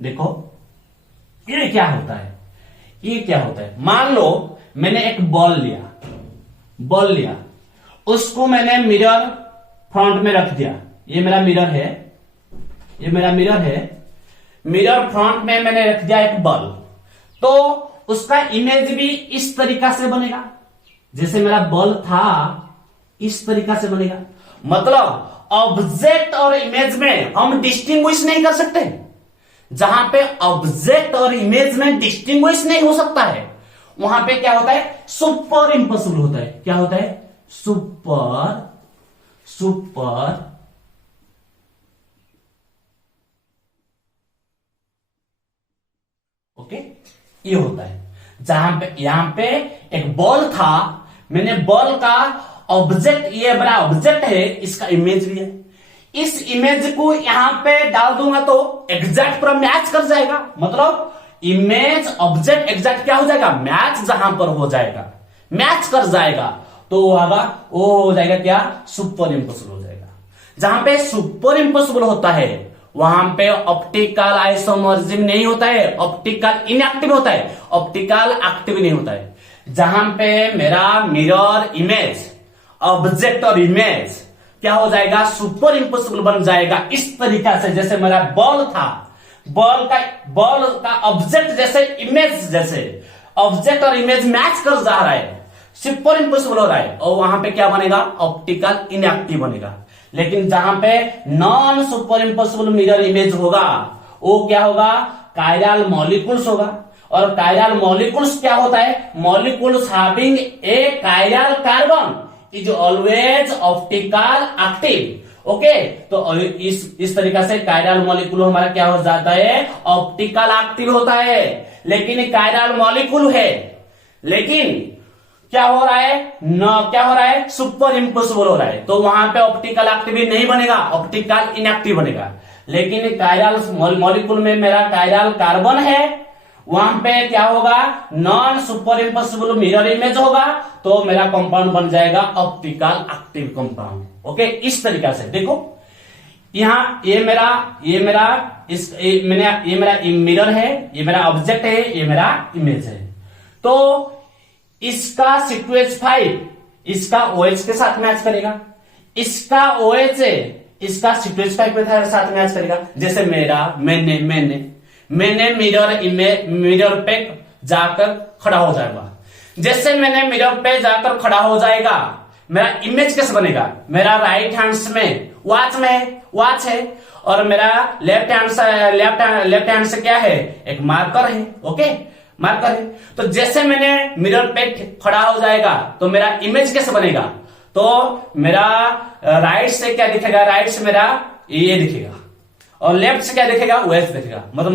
देखो ये क्या होता है? ये क्या होता है? मान लो मैंने एक बॉल लिया, उसको मैंने मिरर फ्रंट में रख दिया। ये मेरा मिरर है, ये मेरा मिरर है। मिरर फ्रंट में मैंने रख दिया एक बॉल, तो उसका इमेज भी इस तरीका से बनेगा। जैसे मेरा बॉल था इस तरीका से बनेगा। मतलब ऑब्जेक्ट और इमेज में हम डिस्टिंग्विश नहीं कर सकते। जहां पे ऑब्जेक्ट और इमेज में डिस्टिंग्विश नहीं हो सकता है वहां पे क्या होता है? सुपर इम्पॉसिबल होता है। क्या होता है? सुपर ओके, ये होता है। जहां पे यहां पे एक बॉल था, मैंने बॉल का ऑब्जेक्ट, ये बड़ा ऑब्जेक्ट है, इसका इमेज लिया, इस इमेज को यहां पे डाल दूंगा तो एग्जैक्ट पूरा मैच कर जाएगा। मतलब इमेज ऑब्जेक्ट एग्जैक्ट क्या हो जाएगा, मैच जहां पर हो जाएगा, मैच कर जाएगा, तो वो हो जाएगा क्या, सुपर इम्पॉसिबल हो जाएगा। जहां पे सुपर इम्पॉसिबल होता है वहां पे ऑप्टिकल आइसोमर्सिज्म नहीं होता है, ऑप्टिकल इनएक्टिव होता है, ऑप्टिकल एक्टिव नहीं होता है। जहां पे मेरा मिरर इमेज, ऑब्जेक्ट और इमेज क्या हो जाएगा, सुपर इम्पॉसिबल बन जाएगा। इस तरीका से जैसे मेरा बॉल था, बॉल का ऑब्जेक्ट जैसे इमेज, जैसे ऑब्जेक्ट और इमेज मैच कर जा रहा है, सुपर इम्पॉसिबल हो रहा है, और वहां पे क्या बनेगा, ऑप्टिकल इनएक्टिव बनेगा। लेकिन जहां पे non super impossible mirror image होगा वो क्या होगा, कायरल मॉलिक्यूल्स होगा। और कायरल मॉलिक्यूल्स क्या होता है, molecules having a chiral carbon is always optical active. Okay, तो इस तरीका से कायरल मॉलिक्यूल हमारा क्या हो जाता है, ऑप्टिकल एक्टिव होता है। लेकिन कायरल मॉलिक्यूल है, लेकिन क्या हो रहा है, क्या हो रहा है, सुपर इम्पॉसिबल हो रहा है, तो वहां पे ऑप्टिकल एक्टिव नहीं बनेगा, ऑप्टिकल इनएक्टिव बनेगा। लेकिन कायरल मॉलिक्यूल में मेरा कायरल कार्बन है, वहां पे क्या होगा, non super impossible mirror image होगा, तो मेरा कंपाउंड बन जाएगा ऑप्टिकल एक्टिव कंपाउंड। ओके, इस तरीका से देखो, यहाँ ये मेरा मिरर है, ये मेरा ऑब्जेक्ट है, ये मेरा इमेज है। तो इसका C2H5 इसका OH के साथ मैच करेगा, इसका OH है, इसका C2H5 के साथ मैच करेगा। जैसे मैंने मिरर पे जाकर खड़ा हो जाएगा, जैसे मैंने मिरर पे जाकर खड़ा हो जाएगा, मेरा इमेज कैसे बनेगा, मेरा राइट हैंड्स में वॉच है, और मेरा लेफ्ट हैंड से क्या है, एक मार्कर है। ओके, मार्कर है। तो जैसे मैंने मिरर पे खड़ा हो जाएगा तो मेरा इमेज कैसे बनेगा, तो मेरा राइट से क्या दिखेगा, राइट से मेरा ये दिखेगा, और लेफ्ट से क्या दिखेगा, OH दिखेगा। मतलब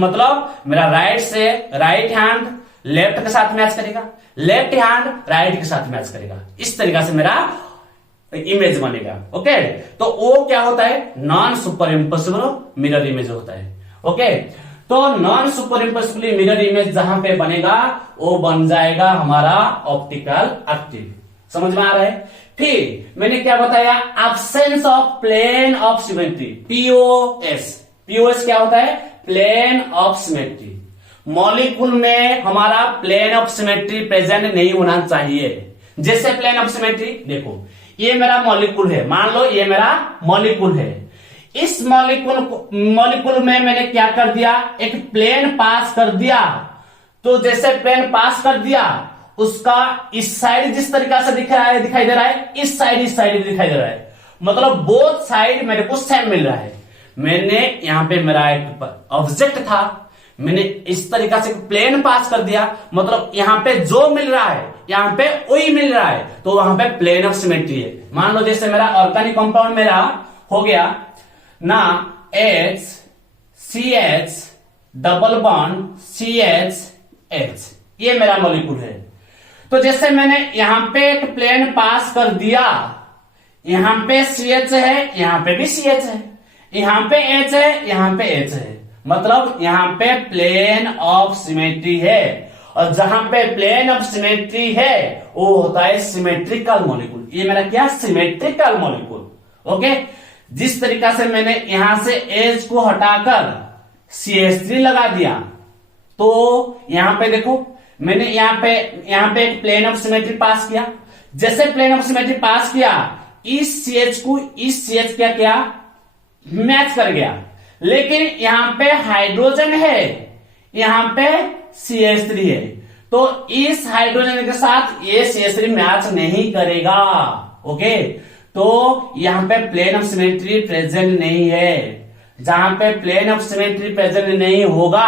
मेरा राइट हैंड लेफ्ट के साथ मैच करेगा, लेफ्ट हैंड राइट के साथ मैच करेगा। इस तरीका से मेरा इमेज बनेगा। ओके, तो वो क्या होता है, non super impossible mirror image होता है। ओके, तो non super impossible mirror image जहां पे बनेगा वो बन जाएगा हमारा ऑप्टिकल एक्टिव। समझ में आ रहा है। फिर मैंने क्या बताया, absence of plane of symmetry, POS क्या होता है, प्लेन ऑफ सिमेट्री। मॉलिक्यूल में हमारा प्लेन ऑफ सिमेट्री प्रेजेंट नहीं होना चाहिए। जैसे प्लेन ऑफ सिमेट्री देखो, ये मेरा मॉलिक्यूल है, मान लो ये मेरा मॉलिक्यूल है, इस मॉलिक्यूल में मैंने क्या कर दिया, एक प्लेन पास कर दिया। तो जैसे प्लेन पास कर दिया, उसका इस साइड जिस तरीका से दिखाई दे रहा है, इस साइड दिखाई दे रहा है। मतलब बोथ साइड मेरे को सेम मिल रहा है। मैंने यहां पे मेरा एक ऑब्जेक्ट था, मैंने इस तरीका से प्लेन पास कर दिया, मतलब यहां पे जो मिल रहा है यहां पे वही मिल रहा है, तो वहां पे प्लेन ऑफ सिमेट्री है। मान लो जैसे मेरा ऑर्गेनिक कंपाउंड मेरा हो गया ना, HCH डबल बॉन्ड CHH, ये मेरा मॉलिक्यूल है। तो जैसे मैंने यहां पे एक प्लेन पास कर दिया, यहां पे CH है, यहां पे भी CH है, यहां पे H है, यहां पे H है, मतलब यहां पे प्लेन ऑफ सिमेट्री है। और जहां पे प्लेन ऑफ सिमेट्री है वो होता है सिमेट्रिकल मॉलिक्यूल। ये मेरा क्या, सिमेट्रिकल मॉलिक्यूल। ओके, जिस तरीका से मैंने यहां से H को हटाकर CH3 लगा दिया, तो यहां पे देखो मैंने यहां पे एक प्लेन ऑफ सिमेट्री पास किया। जैसे प्लेन ऑफ सिमेट्री पास किया, इस CH को इस CH क्या मैच कर गया, लेकिन यहां पे हाइड्रोजन है, यहां पे CH3 है, तो इस हाइड्रोजन के साथ ये CH3 मैच नहीं करेगा। ओके, तो यहां पे प्लेन ऑफ सिमेट्री प्रेजेंट नहीं है। जहां पे प्लेन ऑफ सिमेट्री प्रेजेंट नहीं होगा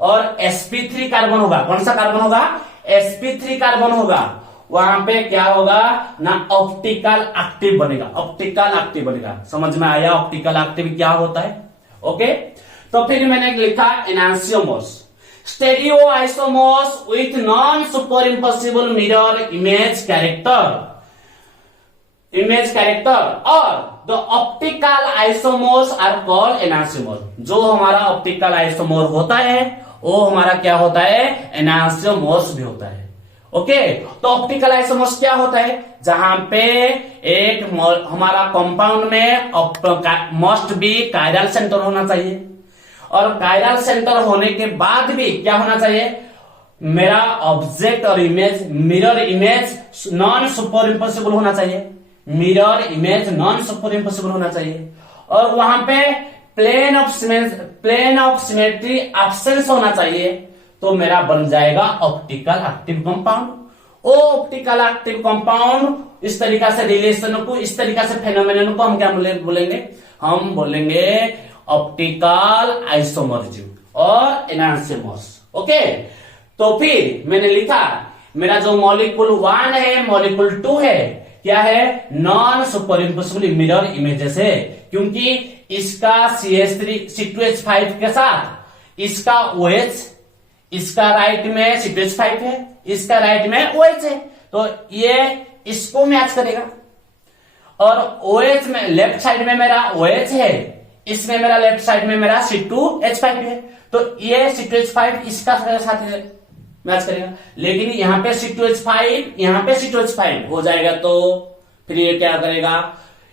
और sp3 कार्बन होगा, कौन सा कार्बन होगा, sp3 कार्बन होगा, वहां पे क्या होगा ना, ऑप्टिकल एक्टिव बनेगा, ऑप्टिकल एक्टिव बनेगा। समझ में आया ऑप्टिकल एक्टिव क्या होता है। ओके, तो फिर मैंने लिखा enantiomers. Stereo isomers with non super impossible mirror image character और the optical isomers are called enantiomer. जो हमारा ऑप्टिकल आइसोमर होता है वो हमारा क्या होता है, एनांसियोमर्स भी होता है। ओके, तो ऑप्टिकल आइसोमर्स क्या होता है, जहां पे एक हमारा कंपाउंड में मस्ट बी कायरल सेंटर होना चाहिए और कायरल सेंटर होने के बाद भी क्या होना चाहिए, मेरा ऑब्जेक्ट और image mirror image non super impossible होना चाहिए, mirror image non super impossible होना चाहिए और वहां पे प्लेन ऑफ सिमेट्री एब्सेंस होना चाहिए। तो मेरा बन जाएगा ऑप्टिकल एक्टिव कंपाउंड। ओ ऑप्टिकल एक्टिव कंपाउंड इस तरीका से रिलेशन को, इस तरीका से फेनोमेनन को हम क्या बोलेंगे, हम बोलेंगे ऑप्टिकल आइसोमरिज्म और एनांसियोमर्स। ओके, तो फिर मैंने लिखा मेरा जो मॉलिक्यूल 1 है, मॉलिक्यूल 2 है, क्या है, non super impossible mirror images है, क्योंकि इसका C2H5 के साथ इसका OH, इसका राइट में C2H5 है, इसका राइट में OH है, तो ये इसको मैच करेगा और OH में लेफ्ट साइड में मेरा OH है, इसमें मेरा लेफ्ट साइड में मेरा C2H5 है, तो ये C2H5 इसका साथ मैच करेगा। लेकिन यहाँ पे C2H5 यहाँ पे C2H5 हो जाएगा, तो फिर ये क्या करेगा,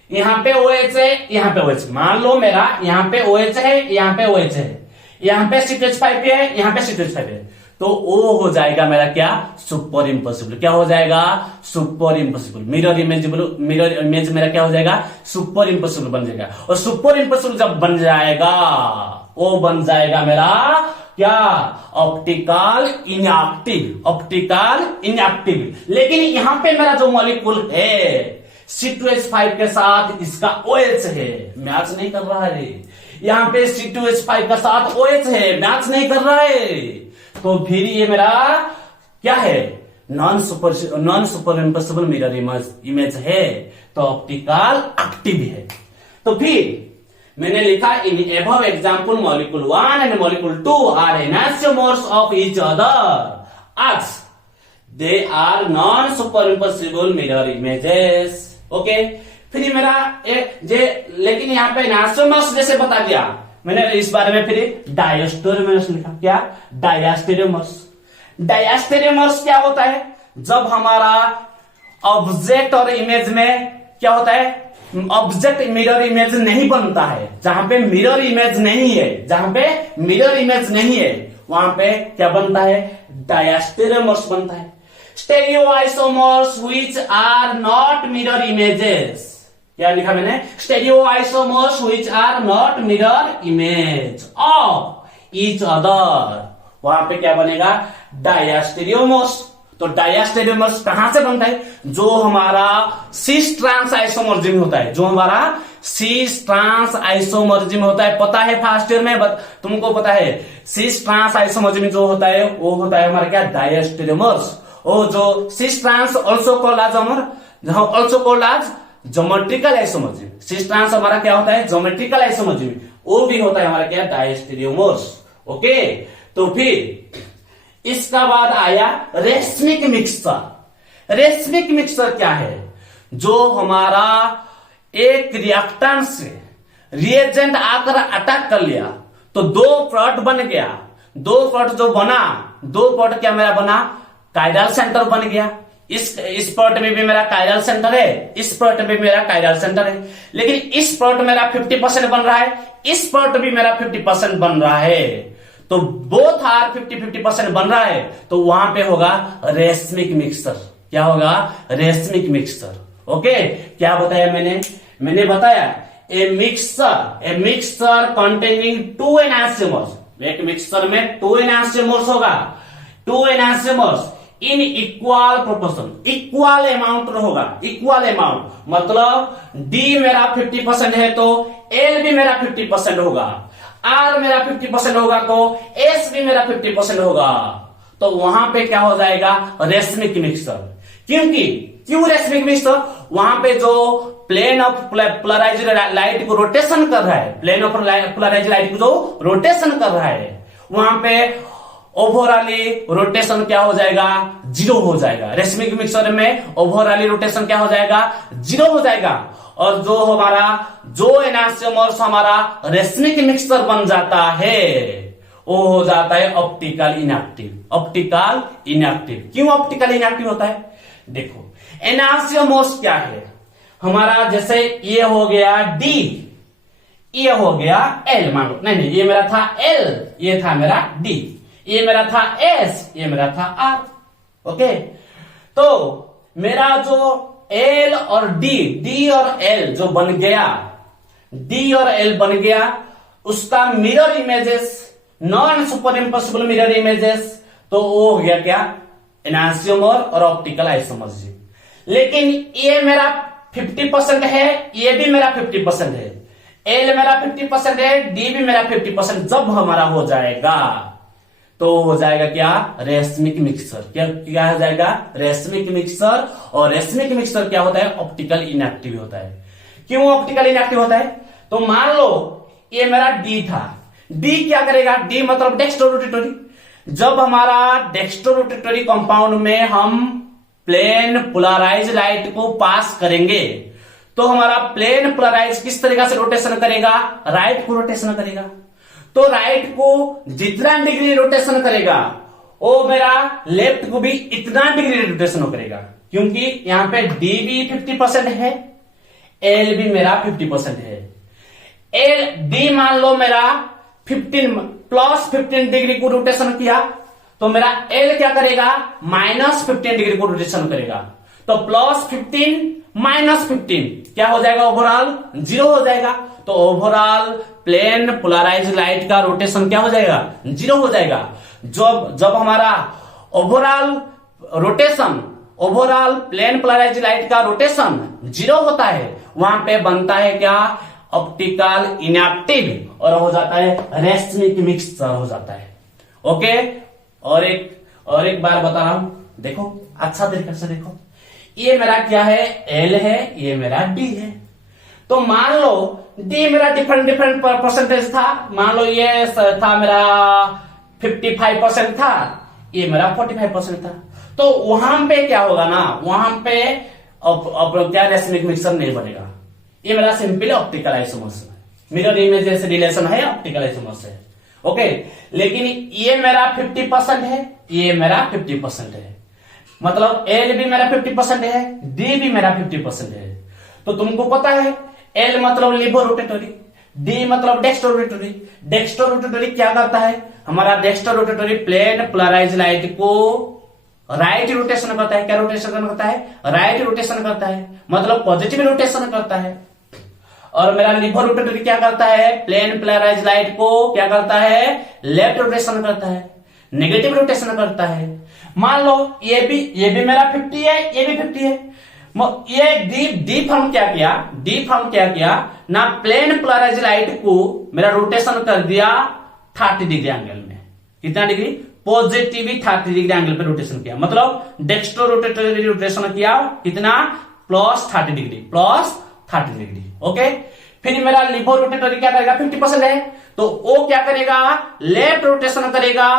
यहाँ पे OH है, यहाँ पे OH, मान लो मेरा यहाँ पे OH है, यहाँ पे OH है, यहाँ पे C2H5 है, यहाँ पे C2H5 है, तो वो हो जाएगा मेरा क्या, सुपर इम्पॉसिबल। क्या हो जाएगा, सुपर इम्पॉसिबल। मिरर इमेज मेरा क्या हो जाएगा, सुपर इम्पॉसिबल बन जाएगा। और सुपर इम्पॉसिबल जब बन जाएगा वो बन जाएगा मेरा क्या, ऑप्टिकल इनएक्टिव। लेकिन यहां पे मेरा जो मॉलिक्यूल है C2H5 के साथ इसका OH है, मैच नहीं कर रहा है। यहां पे C2H5 के साथ OH है, मैच नहीं कर रहा है, तो फिर ये मेरा क्या है, non super impossible mirror image है, तो ऑप्टिकल एक्टिव है। तो फिर मैंने लिखा in above example molecule 1 and molecule 2 are enantiomers of each other as they are non superimposable mirror images। Okay, फिर मेरा लेकिन यहाँ पे एनांसियोमर्स जैसे बता दिया मैंने, इस बारे में फिर डायस्टेरियोमर्स लिखा। क्या, डायस्टेरियोमर्स क्या होता है, जब हमारा ऑब्जेक्ट और इमेज में क्या होता है, ऑब्जेक्ट मिरर इमेज नहीं बनता है, जहां पे मिरर इमेज नहीं है वहां पे क्या बनता है, डायस्टेरियोमर्स बनता है। Stereoisomers which are not mirror images, क्या लिखा मैंने, stereoisomers which are not mirror image of each other, वहां पे क्या बनेगा, डायस्टेरियोमर्स। तो डायस्टेरियोमर्स कहां से बनता है, जो हमारा सिस ट्रांस आइसोमर्जिम होता है, होता है, पता है फर्स्ट ईयर में तुमको पता है, सिस ट्रांस आइसोमर्जिम जो होता है वो होता है हमारा क्या, डायस्टेरियोमर्स। वो जो cis trans also called as geometrical isomerism, cis trans हमारा क्या होता है, ज्योमेट्रिकल आइसोमर्जिम, वो भी होता है हमारा क्या, डायस्टेरियोमर्स। ओके, तो फिर इसका बाद आया रेशमिक मिक्सचर क्या है, जो हमारा एक रिएक्टेंट से रिएजेंट आकर अटैक कर लिया तो दो प्रोडक्ट बन गया, दो प्रोडक्ट जो बना, दो प्रोडक्ट क्या मेरा बना, कायरल सेंटर बन गया। इस प्रोडक्ट में भी मेरा कायरल सेंटर है, इस प्रोडक्ट में मेरा कायरल सेंटर है, लेकिन इस प्रोडक्ट मेरा 50% बन रहा है, इस प्रोडक्ट भी मेरा 50% बन रहा है, तो बोथ आर 50-50% बन रहा है, तो वहां पे होगा रेशमिक मिक्सचर। क्या होगा, रेशमिक मिक्सचर। ओके, क्या बताया मैंने बताया ए मिक्सचर कंटेनिंग 2 एनांसियोमर्स, एक मिक्सचर में 2 एनांसियोमर्स होगा, 2 enantiomers in equal proportion, equal amount होगा, इक्वल अमाउंट मतलब D मेरा 50% है तो L भी मेरा 50% होगा, R मेरा 50% होगा तो S भी मेरा 50% होगा, तो वहां पे क्या हो जाएगा, रेशमिक मिक्सचर। क्यों रेशमिक मिक्सचर, वहां पे जो प्लेन ऑफ पोलराइज्ड लाइट को रोटेशन कर रहा है, प्लेन ऑफ पोलराइज्ड लाइट को जो रोटेशन कर रहा है, वहां पे ओवरऑली रोटेशन क्या हो जाएगा, 0 हो जाएगा। रेशमिक मिक्सचर में ओवरऑली रोटेशन क्या हो जाएगा, 0 हो जाएगा। और जो एनासियोमर्स हमारा रेशमिक मिक्सचर बन जाता है वो हो जाता है ऑप्टिकल इनएक्टिव। ऑप्टिकल इनएक्टिव क्यों ऑप्टिकल इनएक्टिव होता है? देखो एनासियोमर्स क्या है हमारा, जैसे ये हो गया D, ये हो गया L, मान लो नहीं ये मेरा था L, ये था मेरा D, ये मेरा था S, ये मेरा था R। ओके, तो मेरा जो L और D और L जो बन गया, D और L बन गया, उसका mirror images, non super impossible mirror images, तो वो हो गया क्या, एनासियोमर और ऑप्टिकल आइसोमर्स। लेकिन ये मेरा 50% है, ये भी मेरा 50% है, L मेरा 50% है, D भी मेरा 50%। जब हमारा हो जाएगा तो हो जाएगा क्या, रेशमिक मिक्सचर। क्या हो जाएगा, रेशमिक मिक्सचर। और रेशमिक मिक्सचर क्या होता है, ऑप्टिकल इनएक्टिव होता है। क्यों ऑप्टिकल इनएक्टिव होता है? तो मान लो ये मेरा D था, D क्या करेगा, D मतलब डेक्स्ट्रोरोटेटरी। जब हमारा डेक्स्ट्रोरोटेटरी कंपाउंड में हम प्लेन पोलराइज लाइट को पास करेंगे तो हमारा प्लेन पोलराइज किस तरीके से रोटेशन करेगा, राइट को रोटेशन करेगा। तो राइट को जितना डिग्री रोटेशन करेगा वो मेरा लेफ्ट को भी इतना डिग्री रोटेशन करेगा, क्योंकि यहां पे D भी 50% है, L भी मेरा 50% है। D मान लो मेरा 15 डिग्री को रोटेशन किया तो मेरा L क्या करेगा, -15 डिग्री को रोटेशन करेगा। तो +15 -15 क्या हो जाएगा, ओवरऑल 0 हो जाएगा। तो ओवरऑल प्लेन पोलराइज लाइट का रोटेशन क्या हो जाएगा, 0 हो जाएगा। जब हमारा ओवरऑल प्लेन पोलराइज लाइट का रोटेशन 0 होता है, वहां पे बनता है क्या, ऑप्टिकल इनएक्टिव, और हो जाता है रेशमिक मिक्सचर हो जाता है। ओके, और एक बार बता रहा हूं, देखो अच्छा तरीके से देखो, ये मेरा क्या है, L है, ये मेरा D है। तो मान लो D मेरा डिफरेंट परसेंटेज था, मान लो ये था मेरा 55% था, ये मेरा 45% था। तो वहां पे क्या होगा ना, वहां पे क्या रेशमिक मिक्सचर नहीं बनेगा। ये मेरा सिंपल ऑप्टिकल आइसोमर्स है, मिरर इमेज से रिलेशन है, ऑप्टिकल आइसोमर्स है। ओके, लेकिन ये मेरा 50% है, ये मेरा 50% है, मतलब L भी मेरा 50% है, D भी मेरा 50% है। तो तुमको पता है L मतलब लिबो रोटेटरी, D मतलब डेक्स्ट्रोरोटेटरी। डेक्स्ट्रोरोटेटरी क्या करता है, हमारा डेक्स्ट्रोरोटेटरी प्लेन पोलराइज लाइट को राइट रोटेशन करता है। क्या रोटेशन करता है, राइट रोटेशन करता है, मतलब पॉजिटिव रोटेशन करता है। और मेरा लिबो रोटेटरी क्या करता है, प्लेन पोलराइज लाइट को क्या करता है, लेफ्ट रोटेशन करता है, नेगेटिव रोटेशन करता है। मान लो ये भी मेरा 50 है, ये भी 50 है। ये डी फॉर्म क्या किया ना, प्लेन पोलराइज लाइट को मेरा रोटेशन कर दिया 30 डिग्री एंगल में। कितना डिग्री, पॉजिटिव 30 डिग्री एंगल पे रोटेशन किया, मतलब डेक्स्ट्रो रोटेटरी रोटेशन किया कितना, +30 डिग्री। ओके, फिर मेरा लिबो रोटेटरी क्या करेगा, 50% है, तो वो क्या करेगा, लेफ्ट रोटेशन करेगा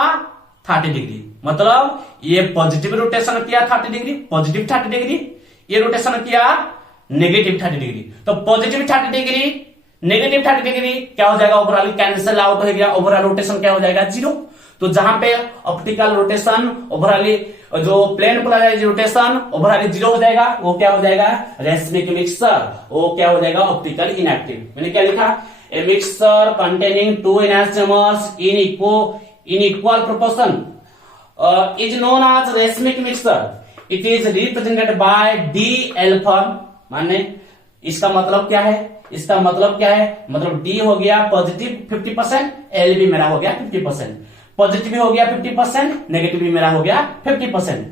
30 डिग्री, मतलब ये पॉजिटिव रोटेशन किया 30 डिग्री, पॉजिटिव 30 डिग्री, ये रोटेशन किया नेगेटिव 30 डिग्री। तो पॉजिटिव 30 डिग्री, नेगेटिव 30 डिग्री क्या हो जाएगा, ओवरऑल कैंसिल आउट हो गया, ओवरऑल रोटेशन क्या हो जाएगा, 0। तो जहां पे ऑप्टिकल रोटेशन ओवरऑली, जो प्लेन पोलराइज रोटेशन ओवरऑली 0 हो जाएगा, वो क्या हो जाएगा, रेशमिक मिक्सचर, वो क्या हो जाएगा, ऑप्टिकल इनएक्टिव। मैंने क्या लिखा, a mixture containing 2 enantiomers in equal proportion is known as racemic mixture. It is represented by DL form। माने इसका मतलब क्या है, मतलब D हो गया पॉजिटिव 50%, L भी मेरा हो गया 50%, पॉजिटिव भी हो गया 50%, नेगेटिव भी मेरा हो गया 50%।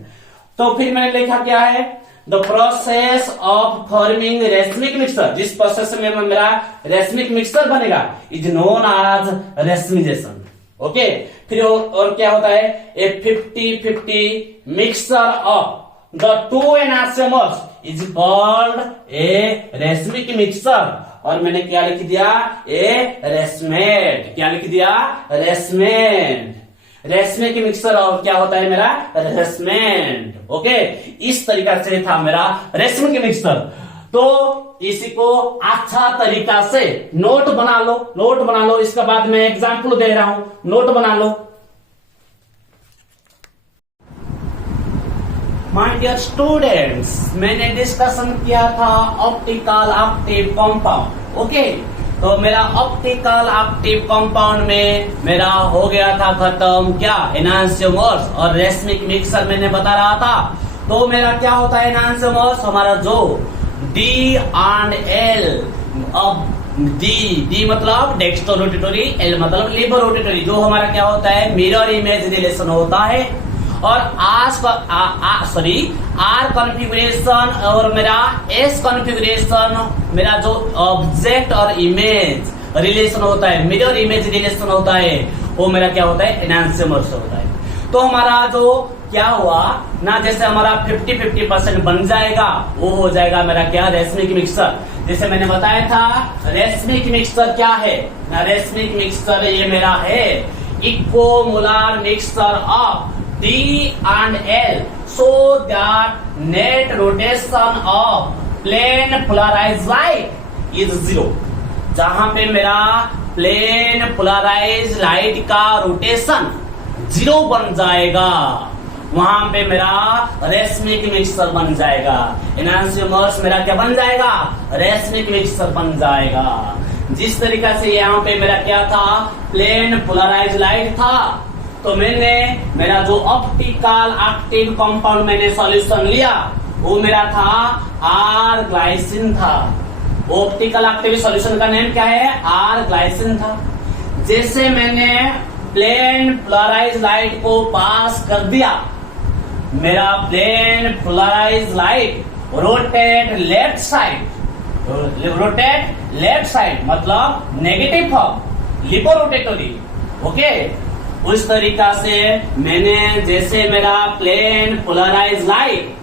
तो फिर मैंने लिखा क्या है, the process of forming racemic mixture, जिस प्रोसेस में मेरा रेशमिक मिक्सचर बनेगा, is known as racemisation. Okay, फिर और क्या होता है, a 50-50 mixture of the 2 enantiomers is called a racemic mixture. और मैंने क्या लिख दिया, ए रेशमेट। क्या लिख दिया, रेशमेट। रेशमे की मिक्सचर और क्या होता है मेरा रेसमेंट। ओके, इस तरीका से था मेरा रेशमे की मिक्सचर। तो इसी को अच्छा तरीका से नोट बना लो, नोट बना लो। इसके बाद मैं एग्जाम्पल दे रहा हूं, नोट बना लो। माय डियर स्टूडेंट्स, मैंने डिस्कशन किया था ऑप्टिकल एक्टिव कंपाउंड। ओके, तो मेरा ऑप्टिकल एक्टिव कंपाउंड में मेरा हो गया था खत्म क्या एनांसियोमर्स, और रेशमिक मिक्सर मैंने बता रहा था। तो मेरा क्या होता है एनांसियोमर्स, हमारा जो D and L। अब D मतलब डेक्स्ट्रो रोटेटरी, L मतलब लिबर रोटेटरी, जो हमारा क्या होता है मिरर इमेज रिलेशन होता है। और R कॉन्फ़िगरेशन और मेरा S कॉन्फ़िगरेशन, मेरा जो ऑब्जेक्ट और इमेज रिलेशन होता है, मिरर इमेज रिलेशन होता है, वो मेरा क्या होता है एनांसियोमर्स होता है। तो हमारा जो क्या हुआ ना, जैसे हमारा 50-50% बन जाएगा, वो हो जाएगा मेरा क्या रेशमिक मिक्सचर। जैसे मैंने बताया था रेशमिक मिक्सचर क्या है ना, रेशमिक मिक्सचर ये मेरा है equimolar mixture of D and L so that net rotation of plane polarized light is 0। जहां पे मेरा प्लेन पोलराइज लाइट का रोटेशन 0 बन जाएगा, वहां पे मेरा रेशमिक मिक्सचर बन जाएगा। एनांसियोमर्स मेरा क्या बन जाएगा रेशमिक मिक्सचर बन जाएगा। जिस तरीका से यहाँ पे मेरा क्या था प्लेन पोलराइज लाइट था, तो मैंने मेरा जो ऑप्टिकल एक्टिव कंपाउंड मैंने सॉल्यूशन लिया, वो मेरा था आर ग्लाइसिन था। ऑप्टिकल एक्टिव सॉल्यूशन का नेम क्या है आर ग्लाइसिन था। जैसे मैंने प्लेन पोलराइज लाइट को पास कर दिया, मेरा plane polarise light rotate left side मतलब negative form laevorotatory. Okay, उस तरीका से मैंने जैसे मेरा प्लेन पोलराइज लाइट,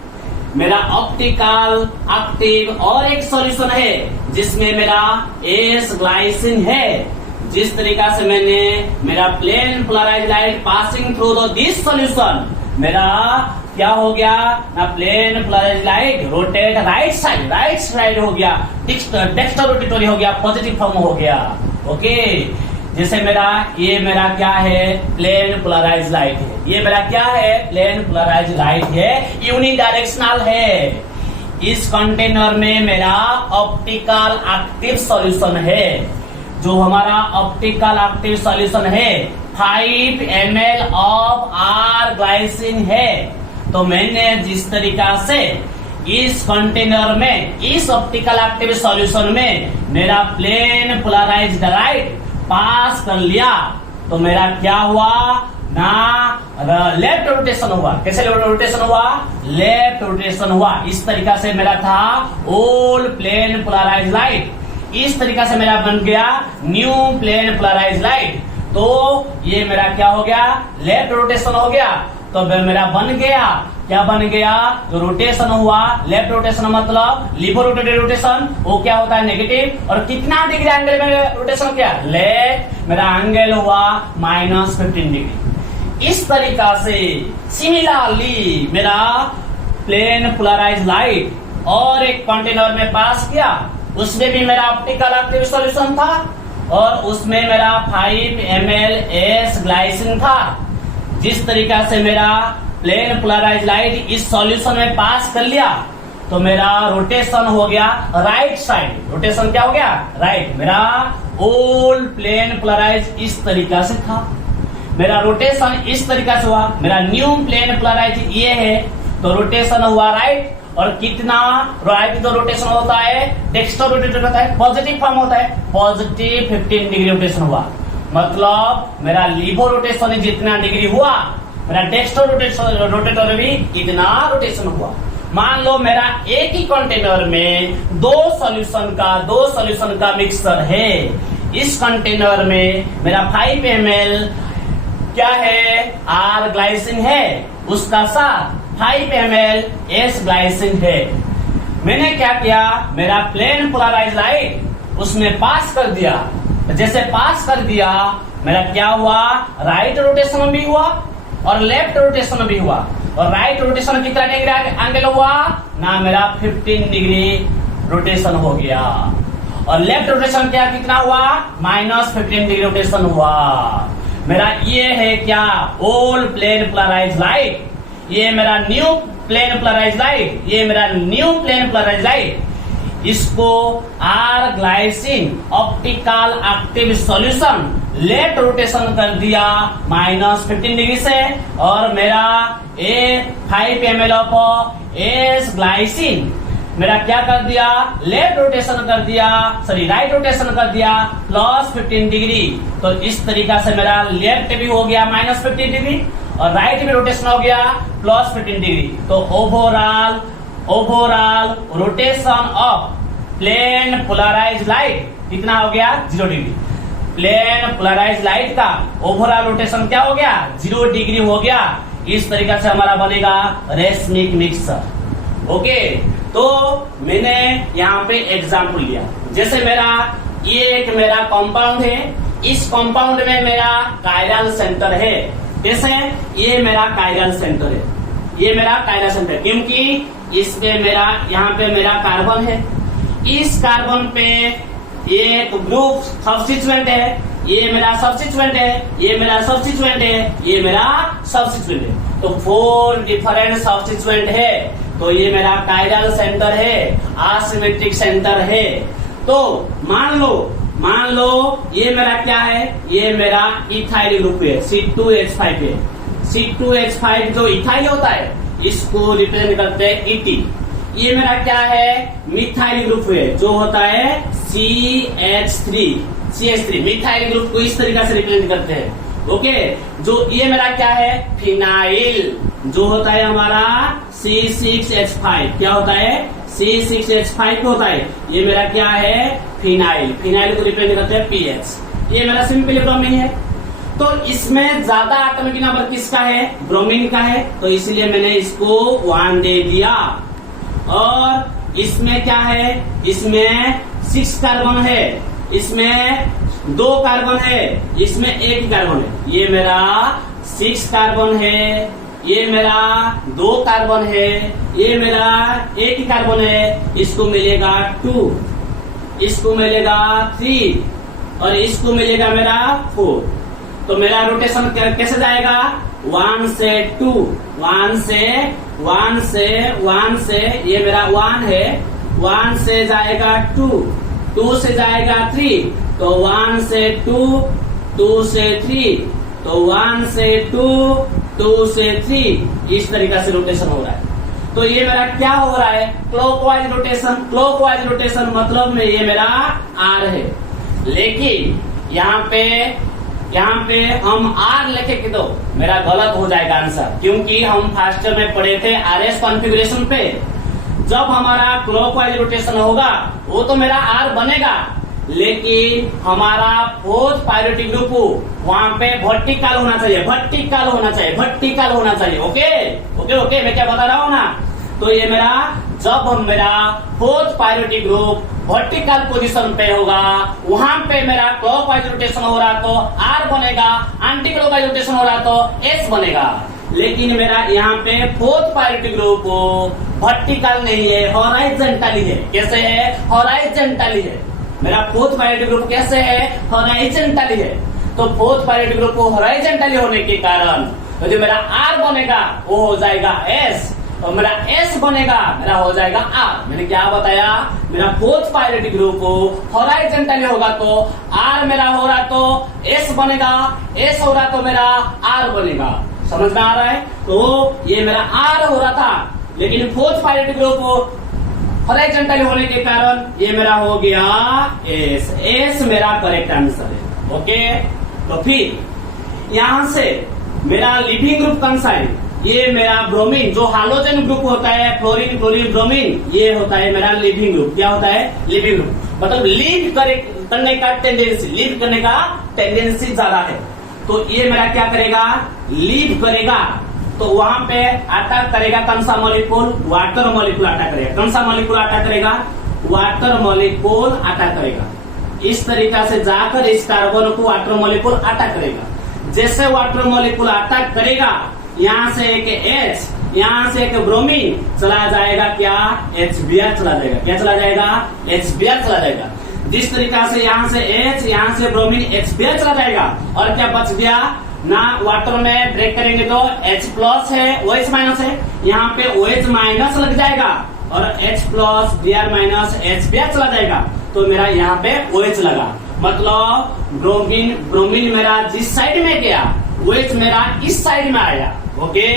मेरा ऑप्टिकल एक्टिव और एक सॉल्यूशन है जिसमें मेरा एस ग्लाइसिन है। जिस तरीका से मैंने मेरा plane polarise light passing through this solution, मेरा क्या हो गया ना plane polarise light rotate right side हो गया, डेक्स्टर रोटेटरी हो गया, पॉजिटिव फॉर्म हो गया। ओके, जैसे ये मेरा क्या है प्लेन पोलराइज लाइट है, ये मेरा क्या है प्लेन पोलराइज लाइट है, यूनिडायरेक्शनल है। इस कंटेनर में मेरा ऑप्टिकल एक्टिव सॉल्यूशन है। जो हमारा ऑप्टिकल एक्टिव सॉल्यूशन है 5 ml ऑफ आर ग्लाइसिन है। तो मैंने जिस तरीका से इस कंटेनर में इस ऑप्टिकल एक्टिव सॉल्यूशन में मेरा प्लेन पोलराइज्ड लाइट पास कर लिया, तो मेरा क्या हुआ ना लेफ्ट रोटेशन हुआ। कैसे रोटेशन हुआ लेफ्ट रोटेशन हुआ। इस तरीका से मेरा था ओल्ड प्लेन पोलराइज्ड लाइट, इस तरीका से मेरा बन गया न्यू प्लेन पोलराइज्ड लाइट। तो ये मेरा क्या हो गया लेफ्ट रोटेशन हो गया। तो मेरा बन गया क्या बन गया, जो रोटेशन हुआ लेफ्ट रोटेशन मतलब लिबो रोटेशन, वो क्या होता है नेगेटिव। और कितना डिग्री एंगल में रोटेशन किया लेफ्ट, मेरा एंगल हुआ -15 डिग्री। इस तरीका से सिमिलरली मेरा प्लेन पोलराइज लाइट और एक कंटेनर में पास किया, उसमें भी मेरा ऑप्टिकल एक्टिव सॉल्यूशन था और उसमें मेरा 5 ml एस ग्लाइसिन था। जिस तरीका से मेरा प्लेन पोलराइज लाइट इस सॉल्यूशन में पास कर लिया, तो मेरा रोटेशन हो गया राइट साइड। रोटेशन क्या हो गया राइट। मेरा ओल्ड प्लेन पोलराइज इस तरीका से था, मेरा रोटेशन इस तरीका से हुआ। मेरा न्यू प्लेन पोलराइज ये है, तो रोटेशन हुआ राइट। और कितना राइट जो रोटेशन होता है डेक्स्टर रोटेशन होता है, पॉजिटिव फॉर्म होता है, पॉजिटिव 15 डिग्री रोटेशन हुआ। मतलब मेरा लिबो रोटेशन जितना डिग्री हुआ, मेरा डेक्स्टर रोटेटर भी इतना रोटेशन हुआ। मान लो मेरा एक ही कंटेनर में दो सॉल्यूशन का मिक्सचर है। इस कंटेनर में मेरा 5 ml क्या है आर ग्लाइसिन है, उसका साथ 5 ml एस ग्लाइसिन है। मैंने क्या किया, मेरा प्लेन पोलराइज लाइट उसमें पास कर दिया। जैसे पास कर दिया मेरा क्या हुआ, राइट रोटेशन भी हुआ और लेफ्ट रोटेशन भी हुआ। और राइट रोटेशन कितना डिग्री एंगल हुआ ना, मेरा 15 डिग्री रोटेशन हो गया। और लेफ्ट रोटेशन क्या कितना हुआ, -15 डिग्री रोटेशन हुआ। मेरा ये है क्या, ओल्ड प्लेन पोलराइज लाइट, ये मेरा न्यू प्लेन पोलराइज लाइट, ये मेरा न्यू प्लेन पोलराइज लाइट। इसको आर glycine optical active solution left rotation कर दिया -15 डिग्री से, और मेरा 5 ml ऑफ एस ग्लाइसिन मेरा क्या कर दिया, लेफ्ट रोटेशन कर दिया, सॉरी राइट रोटेशन कर दिया +15 डिग्री। तो इस तरीका से मेरा लेफ्ट भी हो गया -15 डिग्री और राइट भी रोटेशन हो गया +15 डिग्री। तो overall rotation of plane polarise light कितना हो गया, 0 डिग्री। प्लेन पोलराइज लाइट का ओवरऑल रोटेशन क्या हो गया, 0 डिग्री हो गया। इस तरीका से हमारा बनेगा रेसमिक मिक्सर। ओके, तो मैंने यहाँ पे एग्जाम्पल लिया, जैसे मेरा ये एक मेरा कंपाउंड है, इस कंपाउंड में मेरा कायरल सेंटर है। जैसे ये मेरा कायरल सेंटर है, ये मेरा कायरल सेंटर, क्योंकि इसमें मेरा यहाँ पे मेरा कार्बन है, इस कार्बन पे एक ग्रुप सब्स्टिट्यूएंट है, ये मेरा सब्स्टिट्यूएंट है, ये मेरा सब्स्टिट्यूएंट है, ये मेरा सब्स्टिट्यूएंट है। तो 4 डिफरेंट सब्स्टिट्यूएंट है। तो ये मेरा कायरल सेंटर है, असिमेट्रिक सेंटर है। तो मान लो ये मेरा क्या है, ये मेरा इथाइल ग्रुप है, C2H5 है। C2H5 जो इथाइल होता है इसको रिप्रेजेंट करते हैं इटी। ये मेरा क्या है, मिथाइल ग्रुप है जो होता है CH3 मिथाइल ग्रुप को इस तरीका से रिप्रेजेंट करते हैं। ओके, जो ये मेरा क्या है, फिनाइल जो होता है हमारा C6H5, क्या होता है, C6H5 होता है। ये मेरा क्या है, फिनाइल को रिप्रेजेंट करते हैं PH। ये मेरा सिंपल ब्रोमीन है। तो इसमें ज्यादा एटॉमिक नंबर किसका है, ब्रोमीन का है, तो इसलिए मैंने इसको 1 दे दिया। और इसमें क्या है, इसमें 6 कार्बन है, इसमें 2 कार्बन है, इसमें 1 कार्बन है। ये मेरा 6 कार्बन है, ये मेरा 2 कार्बन है, ये मेरा 1 कार्बन है। इसको मिलेगा 2, इसको मिलेगा 3 और इसको मिलेगा मेरा 4। तो मेरा रोटेशन कैसे जाएगा, 1 से 2, 1 से ये मेरा 1 है, 1 से जाएगा 2, 2 से जाएगा 3, तो 1 से 2, 2 से 3, तो 1 से 2, 2 से 3, इस तरीका से रोटेशन हो रहा है। तो ये मेरा क्या हो रहा है, क्लॉकवाइज रोटेशन मतलब में ये मेरा R है। लेकिन यहाँ पे हम R लिखे के तो मेरा गलत हो जाएगा आंसर, क्योंकि हम फर्स्ट में पढ़े थे RS कॉन्फ़िगरेशन पे। जब हमारा क्लॉकवाइज रोटेशन होगा वो तो मेरा R बनेगा, लेकिन हमारा 4th पायरेटिक ग्रुप वहां पे वर्टिकल होना चाहिए। ओके, मैं क्या बता रहा हूँ ना। तो ये मेरा जब हम मेरा 4th pyretic group vertical position पे होगा, वहां पे मेरा क्लॉकवाइज रोटेशन हो रहा तो R बनेगा, एंटी क्लॉकवाइज रोटेशन हो रहा तो S बनेगा। लेकिन मेरा यहाँ पे 4th पायरेटिक ग्रुप वर्टिकल नहीं है, हॉराइजॉन्टली है। कैसे है, हॉराइजॉन्टली है। मेरा 4th पायरेटिक ग्रुप कैसे है, हॉराइजॉन्टली है। तो 4th पायरेटिक ग्रुप को हॉराइजॉन्टली होने के कारण तो जो मेरा R बनेगा वो हो जाएगा S, और मेरा S बनेगा मेरा हो जाएगा R। मैंने क्या बताया, मेरा 4th पायरेटिक ग्रुप हॉराइजॉन्टली होगा तो R मेरा हो रहा तो S बनेगा, S हो रहा तो मेरा R बनेगा। समझ में आ रहा है। तो ये मेरा R हो रहा था, लेकिन 4th पायरेटिक ग्रुप हॉराइजॉन्टली होने के कारण ये मेरा हो गया S मेरा करेक्ट आंसर है। ओके, तो फिर यहां से मेरा लिविंग ग्रुप कौन सा है, ये मेरा ब्रोमीन जो हाइड्रोजन ग्रुप होता है, फ्लोरीन ब्रोमीन, ये होता है मेरा लिविंग ग्रुप। क्या होता है, लिविंग ग्रुप, मतलब लीव करने का टेंडेंसी ज्यादा है। तो ये मेरा क्या करेगा, लीव करेगा, तो वहां पे अटैक करेगा कौन सा मॉलिक्यूल, वाटर मॉलिक्यूल अटैक करेगा। कौन सा मॉलिक्यूल अटैक करेगा, वाटर मॉलिक्यूल अटैक करेगा। इस तरीका से जाकर इस कार्बन को वाटर मॉलिक्यूल अटैक करेगा। जैसे वाटर मॉलिक्यूल अटैक करेगा, यहाँ से एक H, यहाँ से एक ब्रोमीन चला जाएगा, क्या HBr चला जाएगा, क्या चला जाएगा, HBr चला जाएगा। जिस तरीका से यहाँ से H, यहाँ से ब्रोमीन HBr चला जाएगा, और क्या बच गया ना, वाटर में ब्रेक करेंगे तो H प्लस है, OH माइनस है, यहाँ पे OH माइनस लग जाएगा और H plus Br minus HBr चला जाएगा, तो मेरा यहाँ पे OH लगा। मतलब ब्रोमीन मेरा जिस साइड में गया, OH मेरा इस साइड में आया। ओके,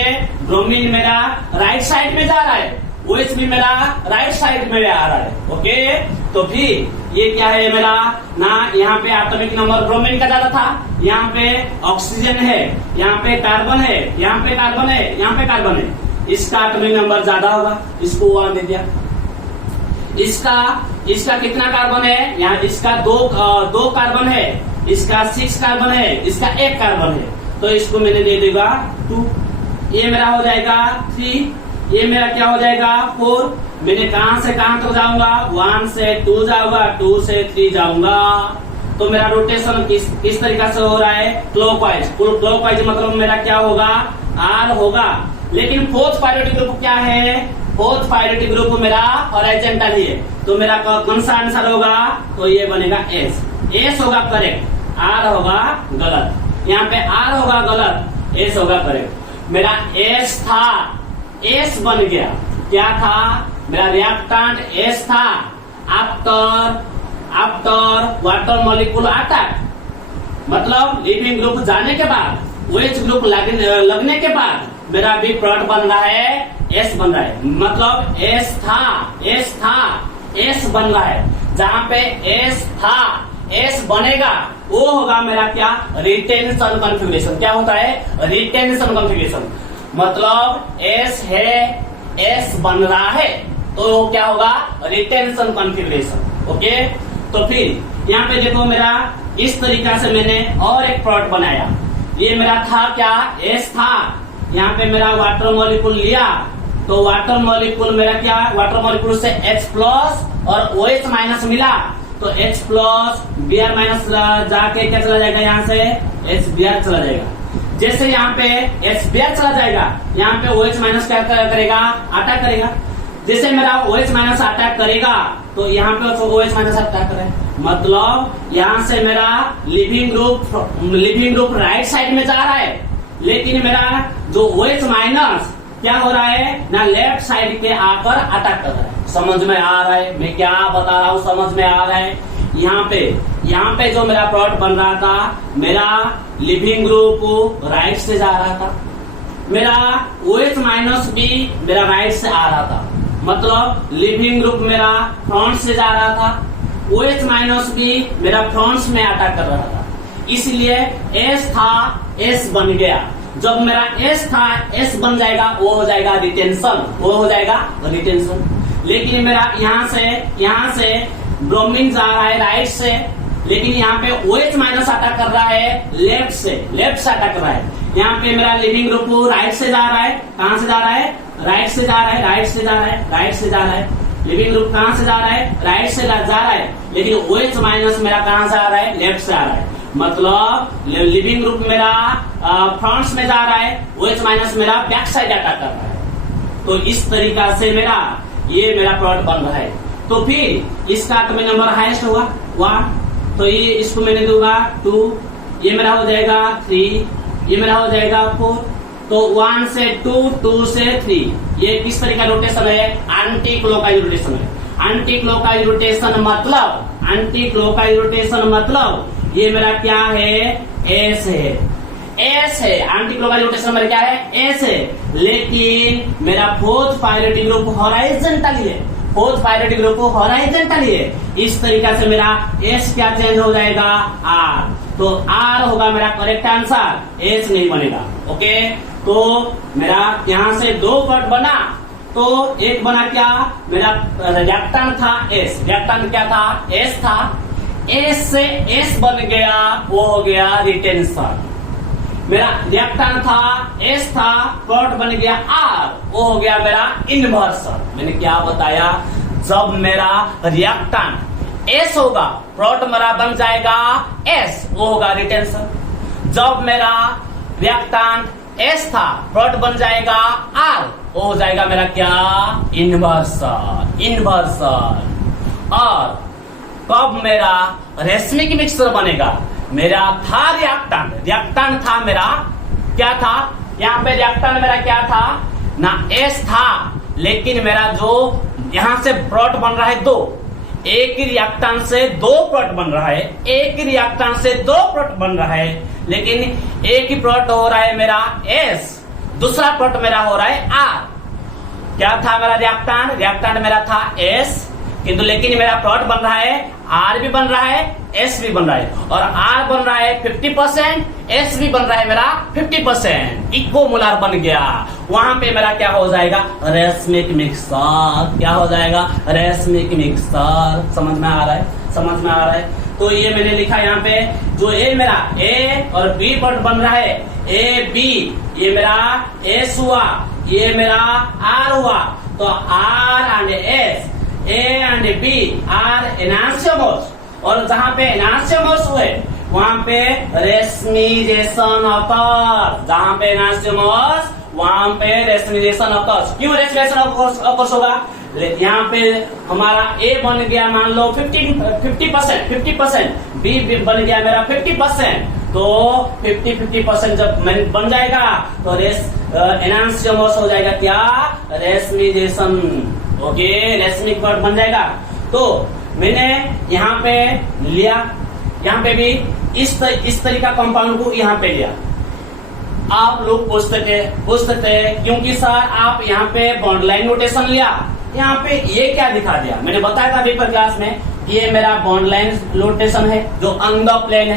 ब्रोमीन मेरा राइट साइड में जा रहा है, OH भी मेरा राइट साइड में आ रहा है। ओके, तो फिर ये क्या है मेरा ना, यहाँ पे एटॉमिक नंबर ब्रोमीन का ज्यादा था, यहाँ पे ऑक्सीजन है, यहाँ पे कार्बन है, यहाँ पे कार्बन है, यहाँ पे कार्बन है, इसका एटॉमिक नंबर ज्यादा होगा, इसको 1 दे दिया। इसका कितना कार्बन है, यहाँ इसका दो कार्बन है, इसका 6 कार्बन है, इसका 1 कार्बन है, तो इसको मैंने दे देगा 2। ये मेरा हो जाएगा 3, ये मेरा क्या हो जाएगा 4। मैंने कहां से कहां तक जाऊंगा, 1 से 2 जाऊंगा, 2 से 3 जाऊंगा, तो मेरा रोटेशन किस तरीका से हो रहा है, क्लॉकवाइज। क्लॉकवाइज मतलब मेरा क्या होगा, R होगा। लेकिन फोर्थ पायरियोडिक ग्रुप क्या है, फोर्थ पायरियोडिक ग्रुप मेरा हॉरिजॉन्टल ही है, तो मेरा कौन सा आंसर होगा, तो ये बनेगा S होगा करेक्ट, R होगा गलत। यहाँ पे R होगा गलत, S होगा करेक्ट। मेरा S था, S बन गया, क्या था मेरा रिएक्टेंट S था। आफ्टर वाटर मॉलिक्यूल अटैक, मतलब लिविंग ग्रुप जाने के बाद, OH ग्रुप लगने के बाद मेरा भी प्रोडक्ट बन रहा है, S बन रहा है। मतलब S था, S बन रहा है। जहाँ पे S था, S बनेगा, वो होगा मेरा क्या, रिटेंशन कॉन्फ़िगरेशन। क्या होता है, रिटेंशन कॉन्फ़िगरेशन। मतलब S है, S बन रहा है, तो क्या होगा, रिटेंशन कॉन्फ़िगरेशन। ओके, तो फिर यहाँ पे देखो मेरा इस तरीका से मैंने और एक प्रोडक्ट बनाया। ये मेरा था क्या, S था, यहाँ पे मेरा वाटर मॉलिक्यूल लिया, तो वाटर मॉलिक्यूल मेरा क्या, वाटर मॉलिक्यूल से H प्लस और OH माइनस मिला, तो H प्लस Br माइनस जाके क्या चला जाएगा, यहाँ से HBr चला जाएगा। जैसे यहाँ पे HBr चला जाएगा, यहाँ पे OH माइनस क्या करेगा, अटैक करेगा। जैसे मेरा OH माइनस अटैक करेगा, तो यहाँ पे OH माइनस अटैक करेगा। मतलब यहाँ से मेरा लिविंग ग्रुप राइट साइड में जा रहा है, लेकिन मेरा जो OH माइनस क्या हो रहा है ना, लेफ्ट साइड पे आकर अटैक कर रहा है। समझ में आ रहा है मैं क्या बता रहा हूँ, समझ में आ रहा है। यहाँ पे जो मेरा प्रोडक्ट बन रहा था, मेरा लिविंग ग्रुप राइट से जा रहा था, मेरा OH माइनस भी मेरा राइट से आ रहा था। मतलब लिविंग ग्रुप मेरा फ्रंट से जा रहा था, OH माइनस भी मेरा फ्रंट में अटैक कर रहा था, इसलिए S था, S बन गया। जब मेरा S था, S बन जाएगा, वो हो जाएगा रिटेंशन, लेकिन मेरा यहाँ से ब्रोमीन जा रहा है राइट से, लेकिन यहाँ पे OH माइनस अटैक कर रहा है लेफ्ट से अटैक कर रहा है। यहाँ पे मेरा लिविंग ग्रुप राइट से जा रहा है, कहाँ से जा रहा है, राइट से जा रहा है। लिविंग ग्रुप कहाँ से जा रहा है, राइट से जा रहा है, लेकिन OH माइनस मेरा कहाँ से आ रहा है, लेफ्ट से आ रहा है। मतलब लिविंग ग्रुप मेरा फ्रंट में जा रहा है, OH माइनस मेरा बैक साइड अटैक कर रहा है। तो इस तरीका से ये मेरा प्रोडक्ट बन रहा है। तो फिर इसका एटॉमिक नंबर हाईएस्ट होगा 1, तो ये इसको मैंने दूंगा 2, ये मेरा हो जाएगा 3, ये मेरा हो जाएगा 4। तो 1 से 2, 2 से 3, ये किस तरह का रोटेशन है, एंटी क्लॉकवाइज रोटेशन है। एंटी क्लॉकवाइज रोटेशन मतलब ये मेरा क्या है, S है। एंटी क्लॉकवाइज रोटेशन मेरा क्या है, S है, लेकिन मेरा फोर्थ पायरियोडिक ग्रुप हॉरिजॉन्टल है। इस तरीका से मेरा S क्या चेंज हो जाएगा, R। तो R होगा मेरा करेक्ट आंसर, S नहीं बनेगा। ओके, तो मेरा यहाँ से 2 पार्ट बना, तो एक बना क्या, मेरा रिएक्टेंट था S, रिएक्टेंट क्या था, S था, S से S बन गया, वो हो गया रिटेंशन। मेरा रिएक्टेंट था S था, प्रोडक्ट बन गया R, वो हो गया मेरा इन्वर्सन। मैंने क्या बताया, जब मेरा रिएक्टेंट एस होगा, प्रोडक्ट मेरा बन जाएगा एस, वो होगा रिटेंशन। जब मेरा रिएक्टेंट एस था, प्रोडक्ट बन जाएगा आर, वो हो जाएगा मेरा क्या, इन्वर्सन। इन्वर्सन। और कब मेरा रेशमिक मिक्सचर बनेगा, मेरा था रिएक्टेंट था मेरा, क्या था यहाँ पे रिएक्टेंट मेरा क्या था ना, एस था, लेकिन मेरा जो यहां से प्रोडक्ट बन रहा है दो, एक ही रिएक्टेंट से दो प्रोडक्ट बन रहा है, एक ही रिएक्टेंट से दो प्रोडक्ट बन रहा है, लेकिन एक ही प्रोडक्ट हो रहा है मेरा एस, दूसरा प्रोडक्ट मेरा हो रहा है आर। क्या था मेरा रिएक्टेंट मेरा था एस, किंतु लेकिन मेरा प्रोडक्ट बन रहा है आर भी बन रहा है, एस भी बन रहा है, और आर बन रहा है 50%, एस भी बन रहा है मेरा 50%, इक्वोमोलर बन गया। वहां पे मेरा क्या हो जाएगा, रेशमिक मिक्सचर। क्या हो जाएगा, रेशमिक मिक्सचर। समझ में आ रहा है, समझ में आ रहा है। तो ये मैंने लिखा यहाँ पे, जो ए मेरा ए और बी प्रोडक्ट बन रहा है, ए बी, ये मेरा एस हुआ, ये मेरा आर हुआ, तो R and S, A and B are enantiomers, और जहां पे एनांसियोमर्स हुए वहां पे रेशमिजेशन अकर्स। जहां पे एनांसियोमर्स वहां पे रेशमिजेशन अकर्स। क्यों रेशमिजेशन अकर्स होगा, यहाँ पे हमारा ए बन गया मान लो 50%, बी बन गया मेरा 50%, तो 50% जब बन जाएगा तो एनांसियोमर्स हो जाएगा क्या, रेशमिजेशन। ओके, रेशमिक वर्ड बन जाएगा। तो मैंने यहाँ पे लिया, यहाँ पे भी इस तरीका कंपाउंड को यहाँ पे लिया। आप लोग पूछते थे क्योंकि सर आप यहाँ पे बॉन्ड लाइन नोटेशन लिया, यहाँ पे ये क्या दिखा दिया। मैंने बताया था पेपर क्लास में, ये मेरा बॉन्ड लाइन नोटेशन है जो ऑन द प्लेन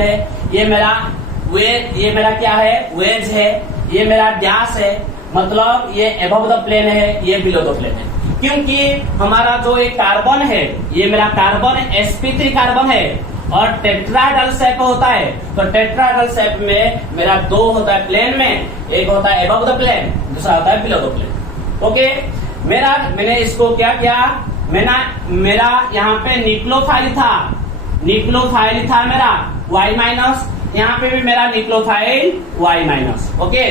है, ये मेरा क्या है, वेज है, ये मेरा डैश है, मतलब ये अबव द प्लेन है, ये बिलो द प्लेन है। क्योंकि हमारा जो एक कार्बन है, ये मेरा कार्बन sp3 कार्बन है और टेट्राहेड्रल शेप होता है, तो टेट्राहेड्रल शेप में मेरा दो होता है प्लेन में, एक होता है अबव द प्लेन, दूसरा होता है बिलो द प्लेन। ओके, मैंने इसको क्या किया, मेरा यहाँ पे निक्लोफाइल था मेरा Y माइनस, यहाँ पे भी मेरा निक्लोफाइल Y माइनस। ओके,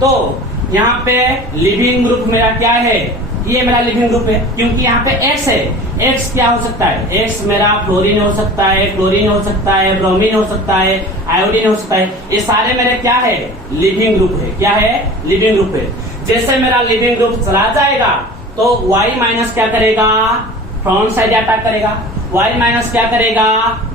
तो यहाँ पे लिविंग ग्रुप मेरा क्या है, ये मेरा लिविंग ग्रुप है, क्योंकि यहाँ पे X है। X क्या हो सकता है, X मेरा फ्लोरीन हो सकता है, क्लोरीन हो सकता है, ब्रोमीन हो सकता है, आयोडीन हो सकता है, ये सारे मेरे क्या है, लिविंग ग्रुप है। क्या है, लिविंग ग्रुप है। जैसे मेरा लिविंग ग्रुप चला जाएगा तो Y माइनस क्या करेगा, फ्रंट साइड अटैक करेगा, Y माइनस क्या करेगा,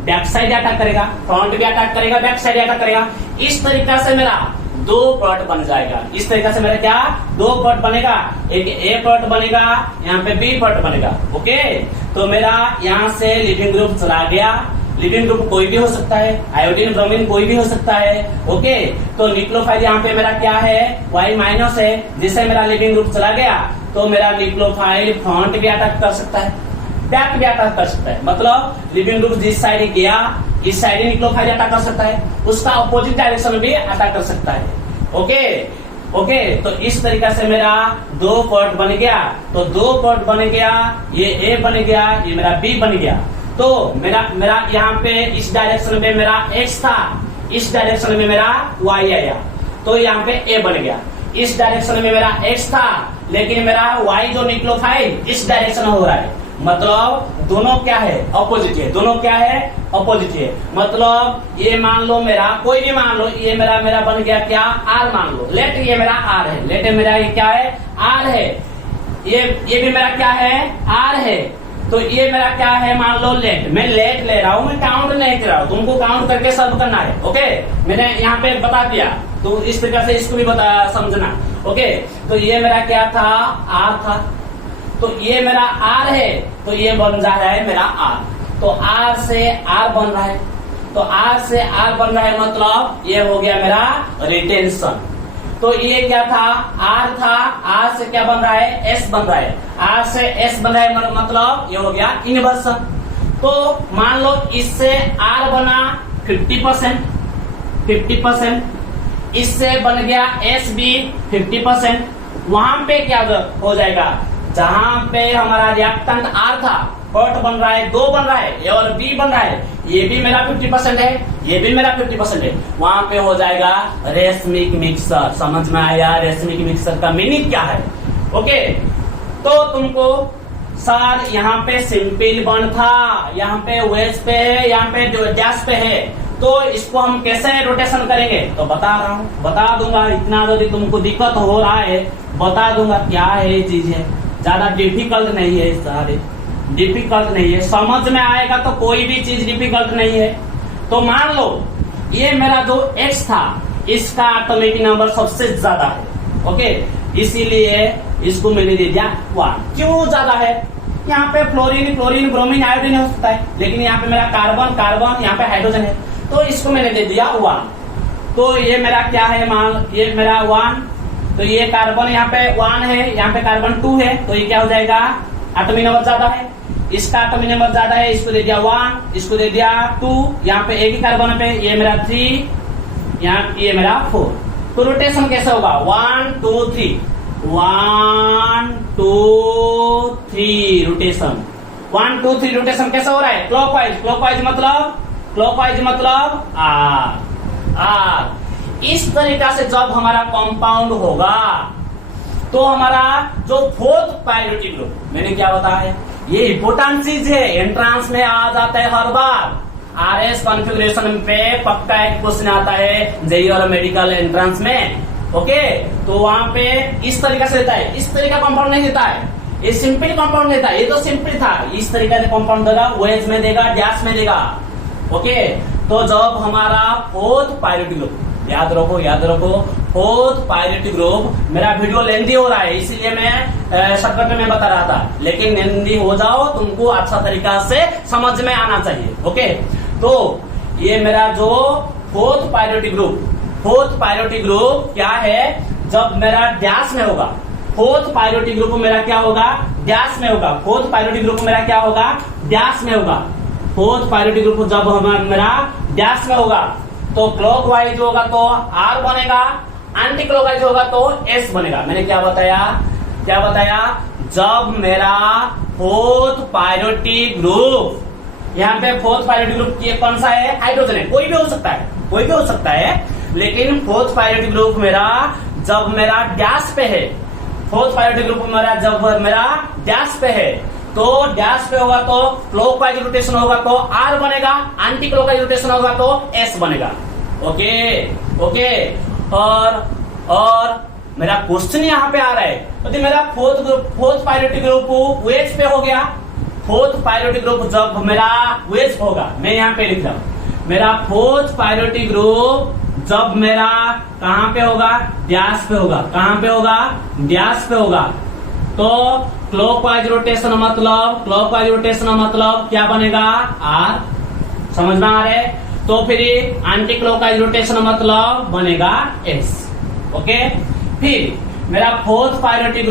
बैक साइड अटैक करेगा, फ्रंट भी अटैक करेगा, बैक साइड अटैक करेगा। इस तरीका से मेरा दो प्रोडक्ट बन जाएगा। इस तरीके से मेरा क्या, दो प्रोडक्ट बनेगा, एक ए प्रोडक्ट बनेगा, यहाँ पे बी प्रोडक्ट बनेगा। ओके, तो मेरा यहाँ से लिविंग ग्रुप चला गया। लिविंग ग्रुप कोई भी हो सकता है, आयोडीन ब्रोमीन कोई भी हो सकता है। ओके, तो निक्लोफाइल यहाँ पे मेरा क्या है, Y माइनस है, जिससे मेरा लिविंग ग्रुप चला गया तो मेरा निक्लोफाइल फ्रंट भी अटैक कर सकता है, बैक भी अटैक कर सकता है। मतलब लिविंग ग्रुप जिस साइड गया, इस साइड निक्लोफाइल अटैक कर सकता है, उसका अपोजिट डायरेक्शन में भी अटैक कर सकता है। ओके, तो इस तरीका से मेरा दो प्रोडक्ट बन गया। तो दो प्रोडक्ट बन गया, ये ए बन गया, ये मेरा बी बन गया। तो मेरा यहाँ पे इस डायरेक्शन में मेरा एक्स था, इस डायरेक्शन में मेरा वाई आया, तो यहाँ पे ए बन गया। इस डायरेक्शन में मेरा एक्स था, लेकिन मेरा वाई जो निक्लोफाइल इस डायरेक्शन में हो रहा है, मतलब दोनों क्या है, अपोजिट है। दोनों क्या है, अपोजिट है। मतलब ये मान लो मेरा, कोई भी मान लो, ये मेरा बन गया क्या, आर मान लो, लेट ये मेरा आर है, लेट मेरा ये क्या है, आर है, ये भी मेरा क्या है, आर है। तो ये मेरा क्या है, मान लो लेट, मैं लेट ले रहा हूँ, मैं काउंट नहीं कर रहा हूँ, तुमको काउंट करके सॉल्व करना है। ओके, मैंने यहाँ पे बता दिया, तो इस तरीके से इसको भी बता समझना। ओके, तो ये मेरा क्या था, आर था, तो ये मेरा आर है, तो ये बन जा रहा है मेरा आर, तो आर से आर बन रहा है, तो आर से आर बन रहा है, मतलब ये हो गया मेरा रिटेंशन। तो ये क्या था, आर था, आर से क्या बन रहा है, एस बन रहा है, आर से एस बन रहा है, मतलब ये हो गया इन्वर्सन। तो मान लो इससे आर बना 50%, इससे बन गया एस भी 50%। वहां पे क्या हो जाएगा, जहां पे हमारा रिएक्टेंट आर था, कॉट बन रहा है, 2 बन रहा है, ए और बी बन रहा है, ये भी मेरा 50% है, ये भी मेरा 50% है, वहां पे हो जाएगा रेशमिक मिक्सर। समझ में आया रेशमिक मिक्सर का मीनिंग क्या है? ओके, तो तुमको सर यहाँ पे सिंपल बन था, यहाँ पे वेज पे है, यहाँ पे डैश पे है, तो इसको हम कैसे रोटेशन करेंगे? तो बता रहा हूँ, बता दूंगा। इतना यदि तुमको दिक्कत हो रहा है बता दूंगा क्या है ये चीज है, ज्यादा डिफिकल्ट नहीं है, सारे डिफिकल्ट नहीं है, समझ में आएगा तो कोई भी चीज डिफिकल्ट नहीं है। तो मान लो ये मेरा जो x था इसका एटॉमिक नंबर सबसे ज्यादा है, ओके, इसीलिए इसको मैंने दे दिया 1। क्यों ज्यादा है? यहाँ पे फ्लोरीन, क्लोरीन, ब्रोमीन, आयोडीन हो सकता है, लेकिन यहाँ पे मेरा कार्बन, कार्बन, यहाँ पे हाइड्रोजन है, तो इसको मैंने दे दिया 1। तो ये मेरा क्या है? मान ये मेरा 1, तो ये कार्बन यहाँ पे 1 है, यहाँ पे कार्बन 2 है, तो ये क्या हो जाएगा? एटॉमिक नंबर ज्यादा है, इसका एटॉमिक नंबर ज्यादा है, इसको दे दिया 1, इसको दे दिया 2, यहाँ पे एक ही कार्बन पे, ये मेरा 3, यहाँ ये मेरा 4। तो रोटेशन कैसे होगा? 1 2 3, 1 2 3 रोटेशन, 1 2 3 रोटेशन कैसे हो रहा है? क्लॉकवाइज, क्लॉकवाइज मतलब आर। इस तरीका से जब हमारा कंपाउंड होगा तो हमारा जो 4th प्रायोरिटी ग्रुप, मैंने क्या बताया है, ये इंपोर्टेंट चीज है, एंट्रांस में आ जाता है हर बार। आरएस कॉन्फ़िगरेशन पे पक्का एक क्वेश्चन आता है जेईई और मेडिकल एंट्रांस में, ओके, तो वहां पे इस तरीका से देता है, इस तरीका कंपाउंड नहीं देता है, ये सिंपल कंपाउंड देता है, ये तो सिंपल था, इस तरीका से कंपाउंड देगा, वेज में देगा, डैश में देगा, ओके। तो जब हमारा 4th प्रायोरिटी ग्रुप, याद रखो 4th प्रायोरिटी ग्रुप, मेरा वीडियो लेंदी हो रहा है इसीलिए मैं शॉर्टकट में बता रहा था, लेकिन लेंदी हो जाओ तुमको अच्छा तरीका से समझ में आना चाहिए, ओके। तो ये मेरा जो 4th प्रायोरिटी ग्रुप क्या है? जब मेरा डैश में होगा, 4th प्रायोरिटी ग्रुप मेरा क्या होगा? डैश में होगा। 4th प्रायोरिटी ग्रुप मेरा क्या होगा? डैश में होगा। 4th प्रायोरिटी ग्रुप जब मेरा डैश में होगा तो क्लॉकवाइज होगा तो R बनेगा, एंटी क्लॉकवाइज होगा तो S बनेगा। मैंने क्या बताया? जब मेरा 4th प्रायोरिटी ग्रुप, यहाँ पे 4th प्रायोरिटी ग्रुप कौन सा है? हाइड्रोजन है, कोई भी हो सकता है, लेकिन 4th प्रायोरिटी ग्रुप मेरा जब मेरा डैश पे है, 4th प्रायोरिटी ग्रुप मेरा जब मेरा डैश पे है, तो डैश पे होगा तो क्लॉकवाइज रोटेशन होगा तो R बनेगा, एंटी क्लॉकवाइज रोटेशन होगा तो S बनेगा, ओके। और मेरा क्वेश्चन यहाँ पे आ रहा है, तो मेरा 4th प्रायोरिटी ग्रुप वेज पे हो गया। 4th प्रायोरिटी ग्रुप जब मेरा वेज होगा, मैं यहाँ पे लिख रहा हूँ, मेरा 4th प्रायोरिटी ग्रुप जब मेरा कहां पे होगा? डैश पे होगा। कहां पे होगा? डैश पे होगा। तो क्लॉकवाइज रोटेशन मतलब क्या बनेगा? R। समझ में आ रहा है? तो फिर एंटी क्लॉकवाइज रोटेशन मतलब बनेगा S, ओके। फिर मेरा 4th प्रायोरिटी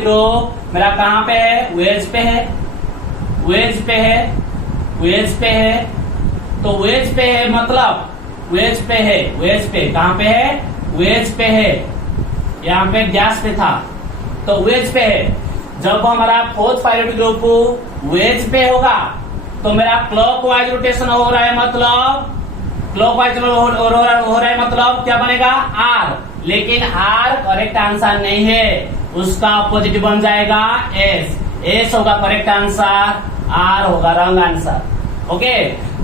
ग्रुप मेरा कहां पे है? वेज पे है। तो वेज पे है मतलब वेज पे कहां पे है? वेज पे है, यहाँ पे गैस पे था तो वेज पे है। जब हमारा 4th प्रायोरिटी ग्रुप वेज पे होगा तो मेरा क्लॉकवाइज रोटेशन हो रहा है मतलब क्या बनेगा? R। लेकिन R करेक्ट आंसर नहीं है, उसका अपोजिट बन जाएगा S होगा करेक्ट आंसर, R होगा रॉन्ग आंसर, ओके।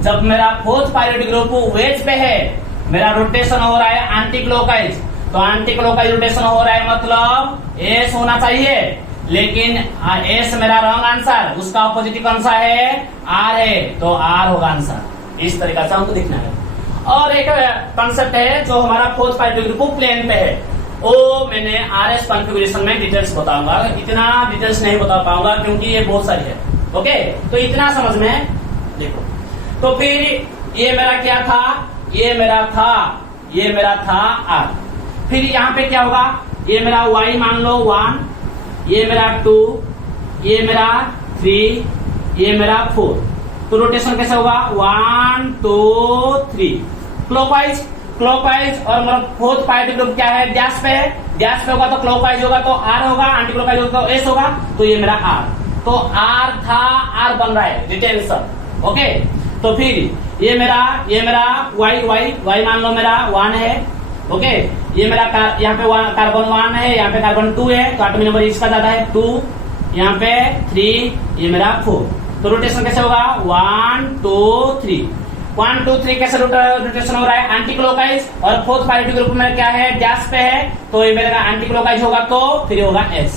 जब मेरा 4th प्रायोरिटी ग्रुप वेज पे है, मेरा रोटेशन हो रहा है एंटी क्लॉकवाइज, तो एंटी क्लॉकवाइज रोटेशन हो रहा है मतलब S होना चाहिए, लेकिन S मेरा रॉन्ग आंसर, उसका अपोजिट कौन सा है? R है, तो R होगा आंसर। इस तरीका से हमको देखना है। और एक कॉन्सेप्ट है जो हमारा 4th प्रायोरिटी ग्रुप प्लेन पे है, वो मैंने RS कॉन्फ़िगरेशन में डिटेल्स बताऊंगा, इतना डिटेल्स नहीं बता पाऊंगा क्योंकि ये बहुत सारी है, ओके। तो इतना समझ में देखो। तो फिर ये मेरा क्या था? ये मेरा था R। फिर यहाँ पे क्या होगा? ये मेरा Y मान लो 1, ये मेरा 2, ये मेरा 3, ये मेरा 4। तो रोटेशन कैसे होगा? 1 2 3 क्लॉकवाइज। और मेरा 4th प्रायोरिटी ग्रुप क्या है? डैश पे है, डैश पे होगा तो क्लॉकवाइज होगा तो R होगा, एंटी क्लॉकवाइज होगा तो S होगा, तो ये मेरा R। तो R था, R बन रहा है रिटेंशन। ओके, तो फिर ये मेरा Y मान लो मेरा 1 है। ओके, ये मेरा यहाँ पे कार्बन 1 है, यहाँ पे कार्बन 2 है, तो एटॉमिक नंबर इसका ज्यादा है 2, यहाँ पे 3, ये मेरा 4। तो रोटेशन कैसे होगा 1 2 3, 1 2 3 कैसे रोटेशन हो रहा है एंटी क्लॉकवाइज, और फोर्थ प्रायोरिटी ग्रुप में क्या है डैश पे है, तो ये मेरा एंटी क्लॉकवाइज होगा, तो फिर होगा S।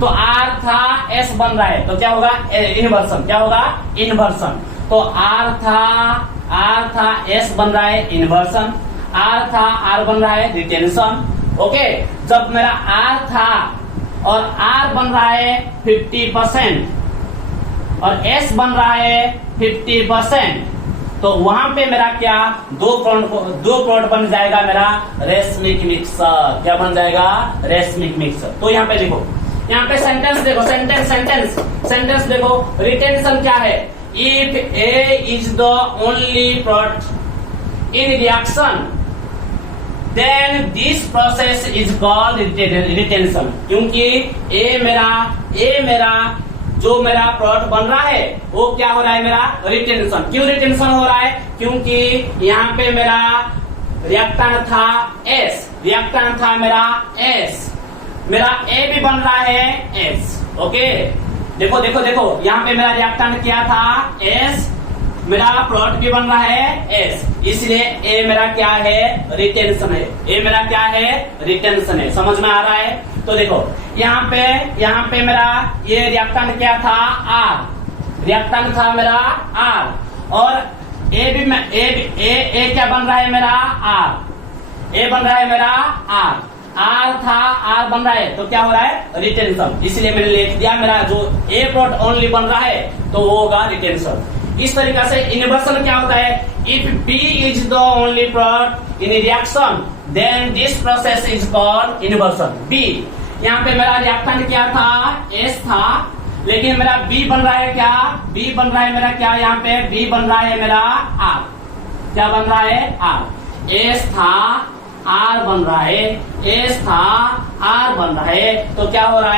तो R था S बन रहा है, तो क्या होगा इन्वर्सन, क्या होगा इन्वर्सन। तो R था S बन रहा है इन्वर्सन, R था R बन रहा है रिटेंशन। ओके, जब मेरा R था और R बन रहा है 50% और S बन रहा है 50%, तो वहां पे मेरा क्या दो प्रोडक्ट बन जाएगा मेरा रेशमिक मिक्सर। क्या बन जाएगा रेशमिक मिक्सर। तो यहाँ पे देखो, यहाँ पे सेंटेंस देखो, सेंटेंस देखो, रिटेंशन क्या है, if A is the only product in reaction then this process is called retention. क्योंकि A मेरा जो मेरा प्रोडक्ट बन रहा है वो क्या हो रहा है मेरा रिटेंशन। क्यों रिटेंशन हो रहा है, क्योंकि यहाँ पे मेरा रिएक्टेंट था मेरा S, मेरा A भी बन रहा है S। ओके, देखो यहाँ पे मेरा रिएक्टेंट क्या था S, मेरा प्रोडक्ट भी बन रहा है S, इसलिए A मेरा क्या है रिटेंशन है, A मेरा क्या है रिटेंशन है। समझ में आ रहा है। तो देखो यहाँ पे मेरा ये रिएक्टेंट क्या था R, रिएक्टेंट था मेरा R, और A क्या बन रहा है मेरा A बन रहा है मेरा R था R बन रहा है, तो क्या हो रहा है रिटेंशन, इसलिए मैंने लिख दिया मेरा जो A प्रोडक्ट ओनली बन रहा है तो वो होगा रिटेंशन। इस तरीका से इन्वर्सन क्या होता है, if B is the only product in reaction then this process is called inversion. B यहाँ पे मेरा रिएक्टेंट क्या था S था, लेकिन मेरा B बन रहा है क्या, B बन रहा है मेरा क्या, यहाँ पे B बन रहा है मेरा R, क्या बन रहा है R, S था R बन रहा है, S था R बन रहा है, तो क्या हो रहा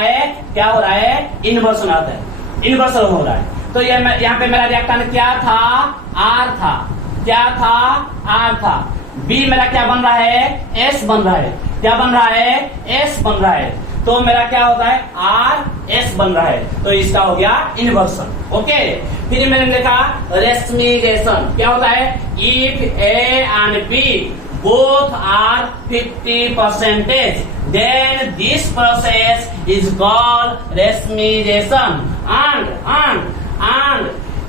है इन्वर्सन आता है, इन्वर्सन हो रहा है। तो ये यहाँ पे मेरा रिएक्टेंट क्या था R था, R था, B मेरा क्या बन रहा है S बन रहा है, क्या बन रहा है S बन रहा है, तो मेरा क्या होता है R S बन रहा है, तो इसका हो गया इन्वर्सन। ओके, फिर मैंने लिखा रेशमिकेशन क्या होता है, if A and B both are 50%, then this process is called racemisation, and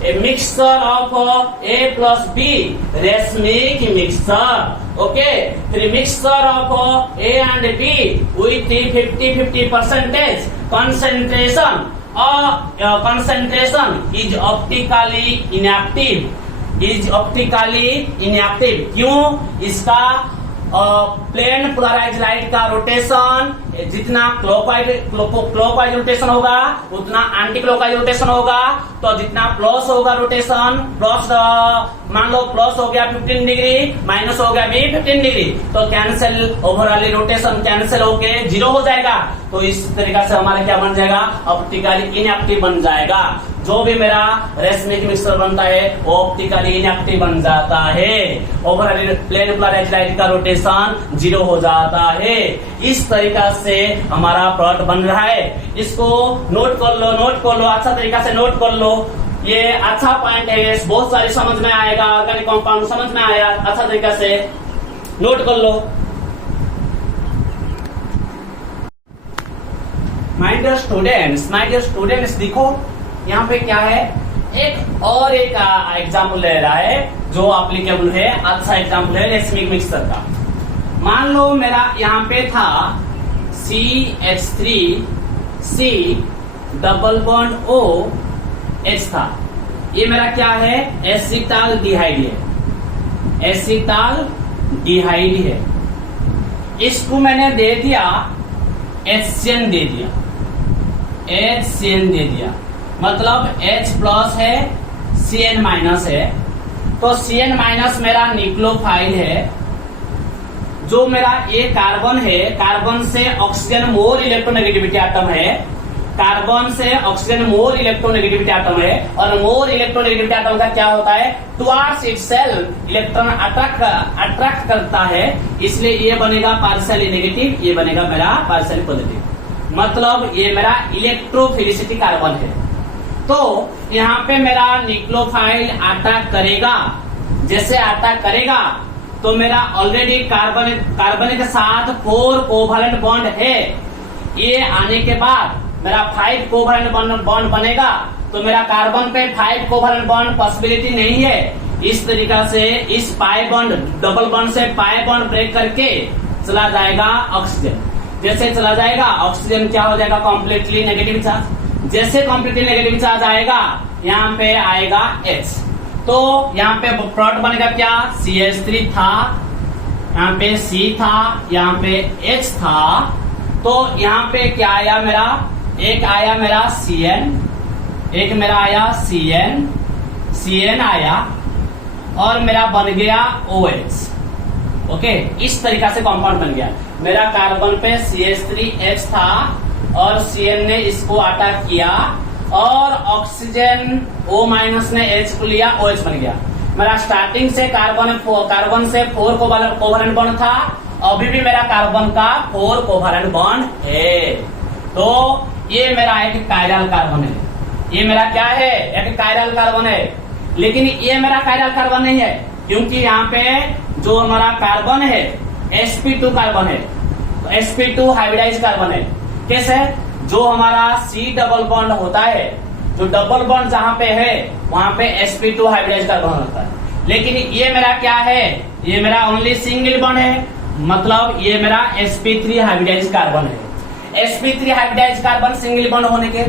a mixture of A plus B, racemic mixture. Okay, the mixture of A and B with the 50% concentration is optically inactive. क्यों, इसका प्लेन पोलराइज लाइट का रोटेशन जितना क्लॉकवाइज रोटेशन होगा उतना एंटी क्लॉकवाइज रोटेशन होगा, तो जितना प्लस होगा रोटेशन, प्लस मान लो प्लस हो गया 15 डिग्री, माइनस हो गया भी 15 डिग्री, तो कैंसिल ओवरऑल रोटेशन कैंसिल होके 0 हो जाएगा। तो इस तरीका से हमारा क्या बन जाएगा ऑप्टिकली इनएक्टिव बन जाएगा। जो भी मेरा रेशमिक मिक्सचर बनता है वो ऑप्टिकली इनएक्टिव बन जाता है, ओवरऑल प्लेन पोलराइज लाइट का रोटेशन 0 हो जाता है। इस तरीका से हमारा प्रोडक्ट बन रहा है। इसको नोट कर लो, अच्छा तरीका से नोट कर लो, ये अच्छा पॉइंट है, बहुत सारी समझ में आएगा, ऑर्गेनिक कंपाउंड समझ में आया, अच्छा तरीका से नोट कर लो। माय डियर स्टूडेंट्स देखो यहाँ पे क्या है, एक एग्जाम्पल ले रहा है जो एप्लीकेबल है, अच्छा एग्जाम्पल है रेशमिक मिक्सचर का। मान लो मेरा यहाँ पे था CH3C डबल बॉन्ड OH था, ये मेरा क्या है एसिटाल्डिहाइड है। इसको मैंने दे दिया HCN दे दिया, मतलब H प्लस है Cn माइनस है, तो Cn माइनस मेरा न्यूक्लियोफाइल है। जो मेरा ये कार्बन है, कार्बन से ऑक्सीजन मोर इलेक्ट्रोनेगेटिविटी एटम है, कार्बन से ऑक्सीजन मोर इलेक्ट्रोनेगेटिविटी एटम है, और मोर इलेक्ट्रोनेगेटिविटी एटम का क्या होता है, टुवर्ड्स इटसेल्फ इलेक्ट्रॉन अट्रैक्ट करता है, इसलिए ये बनेगा पार्शियली नेगेटिव, ये बनेगा मेरा पार्शियली पॉजिटिव। मतलब ये मेरा इलेक्ट्रोफिलिसिटी कार्बन है। तो यहाँ पे मेरा न्यूक्लियोफाइल अटैक करेगा, जैसे अटैक करेगा तो मेरा ऑलरेडी कार्बन के साथ 4 कोवैलेंट बॉन्ड है, ये आने के बाद मेरा 5 कोवैलेंट बॉन्ड बनेगा, तो मेरा कार्बन पे 5 कोवैलेंट बॉन्ड पॉसिबिलिटी नहीं है। इस तरीका से इस पाई बॉन्ड, डबल बॉन्ड से पाई बॉन्ड ब्रेक करके चला जाएगा ऑक्सीजन। जैसे चला जाएगा ऑक्सीजन क्या हो जाएगा, कॉम्प्लीटली नेगेटिव चार्ज। जैसे कॉम्प्लीटली नेगेटिव चार्ज आएगा, यहाँ पे आएगा H, तो यहाँ पे प्रोडक्ट बनेगा क्या, CH3 था, यहाँ पे C था, यहाँ पे H था, तो यहाँ पे क्या आया मेरा, एक आया मेरा Cn, एक मेरा आया Cn आया, और मेरा बन गया OH। ओके, इस तरीका से कंपाउंड बन गया। मेरा कार्बन पे CH3H था और Cn ने इसको अटैक किया, और ऑक्सीजन O- ने H को लिया, OH बन गया। मेरा स्टार्टिंग से कार्बन से 4 कोवैलेंट बॉन्ड था, अभी भी मेरा कार्बन का 4 कोवैलेंट बॉन्ड है। तो ये मेरा एक कायरल कार्बन है, ये मेरा क्या है, एक कायरल कार्बन है। लेकिन ये मेरा कायरल कार्बन नहीं है, क्योंकि यहाँ पे जो हमारा कार्बन है sp2 कार्बन है, तो sp2 हाइब्रिडाइज कार्बन है। कैसे, जो हमारा C डबल बॉन्ड होता है, जो डबल बॉन्ड जहां पे है वहां पे sp2 हाइब्रिडाइज कार्बन होता है। लेकिन ये मेरा क्या है, ये मेरा ओनली सिंगल बॉन्ड है, मतलब ये मेरा sp3 हाइब्रिडाइज कार्बन है। sp3 hybridise carbon single bond होने के,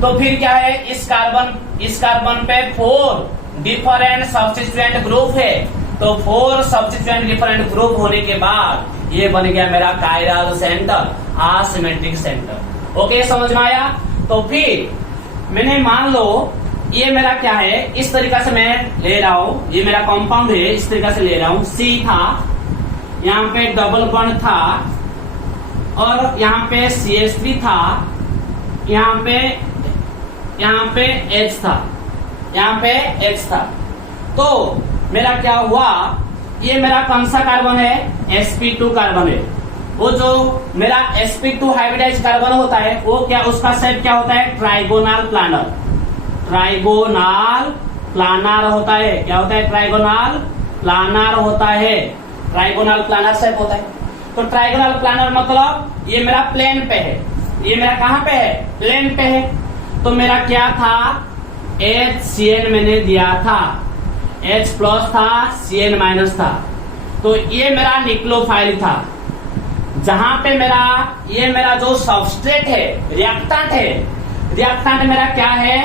तो फिर क्या है, इस कार्बन पे 4 डिफरेंट सब्स्टिट्यूएंट ग्रुप है, तो 4 सब्स्टिट्यूएंट डिफरेंट ग्रुप होने के बाद ये बन गया मेरा chiral centre, asymmetric centre. Okay, समझ में आया। तो फिर मैंने मान लो ये मेरा क्या है, इस तरीका से मैं ले रहा हूं, ये मेरा कंपाउंड है, इस तरीका से ले रहा हूं। C था, यहाँ पे डबल बॉन्ड था, और यहाँ पे CH3 था, यहाँ पे H था, यहाँ पे H था। तो मेरा क्या हुआ, ये मेरा कौन सा कार्बन है, sp2 कार्बन है। वो जो मेरा sp2 हाइब्रिडाइज कार्बन होता है, वो क्या, उसका शेप क्या होता है, ट्राइगोनल प्लानर। ट्राइगोनल प्लानर होता है, क्या होता है, ट्राइगोनल प्लानर होता है, ट्राइगोनल प्लानर शेप होता है। तो ट्राइगोनल प्लानर मतलब ये मेरा प्लेन पे है, ये मेरा कहाँ पे है, प्लेन पे है। तो मेरा क्या था, HCN मैंने दिया था, H प्लस था, Cn माइनस था, तो ये मेरा न्यूक्लियोफाइल था। जहां पे मेरा ये मेरा जो सबस्ट्रेट है, रिएक्टेंट है, रिएक्टेंट मेरा क्या है,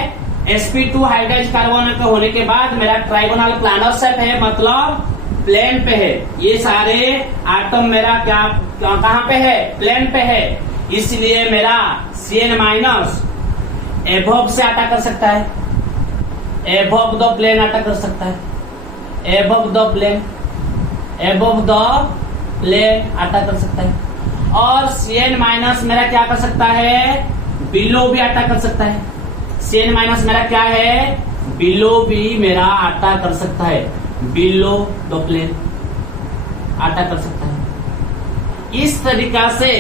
sp2 हाइब्रिडाइज कार्बन के होने के बाद मेरा ट्राइगोनल प्लानर शेप है, मतलब प्लेन पे है। ये सारे एटम मेरा क्या कहाँ पे है, प्लेन पे है, इसलिए मेरा Cn माइनस एबव से अटैक कर सकता है, एबव द प्लेन अटैक कर सकता है, एबव द प्लेन अटैक कर सकता है। और Cn माइनस मेरा क्या कर सकता है, बिलो भी अटैक कर सकता है। Cn माइनस मेरा क्या है, बिलो भी मेरा अटैक कर सकता है, बिलो द प्लेन अटैक कर सकता है। इस तरीका से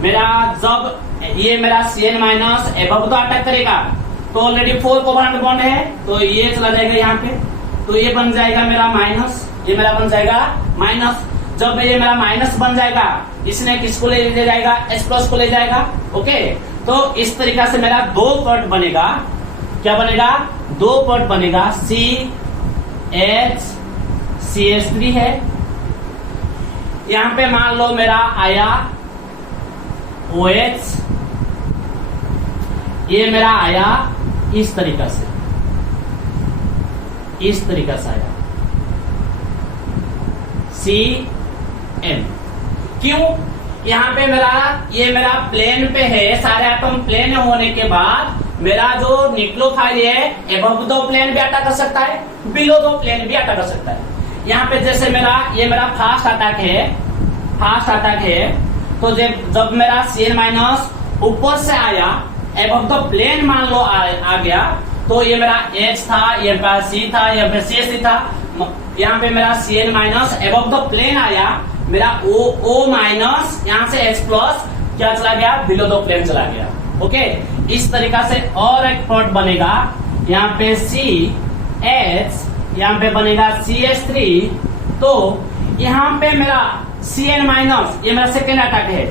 मेरा जब ये मेरा Cn माइनस एबव तो अटैक करेगा, तो ऑलरेडी 4 कोवैलेंट बॉन्ड है, तो ये चला जाएगा यहाँ पे, तो ये बन जाएगा मेरा माइनस, ये मेरा बन जाएगा माइनस। जब ये मेरा माइनस बन जाएगा, इसने किसको ले जाएगा, H प्लस को ले जाएगा। ओके, तो इस तरीका से मेरा 2 पार्ट बनेगा, क्या बनेगा, 2 पार्ट बनेगा। CH3 है, यहाँ पे मान लो मेरा आया OH, ये मेरा आया इस तरीका से, इस तरीका से आया Cn। क्यों, यहाँ पे मेरा ये मेरा प्लेन पे है, सारे एटम प्लेन होने के बाद मेरा जो न्यूक्लियोफाइल है एबव द प्लेन भी अटैक कर सकता है, बिलो द प्लेन भी अटैक कर सकता है। यहाँ पे जैसे ये मेरा फास्ट अटैक है, तो जब मेरा Cn माइनस ऊपर से आया, एबव द प्लेन मान लो आ गया, तो ये मेरा H था, ये मेरा C था, ये मेरा CH था, यहाँ पे मेरा Cn minus above the plane आया, मेरा O माइनस यहाँ से H प्लस क्या चला गया, बिलो द प्लेन चला गया। ओके, इस तरीका से और एक प्लॉट बनेगा, यहाँ पे CH, यहाँ पे बनेगा CH3, तो यहाँ पे मेरा Cn माइनस, ये मेरा सेकेंड अटैक है,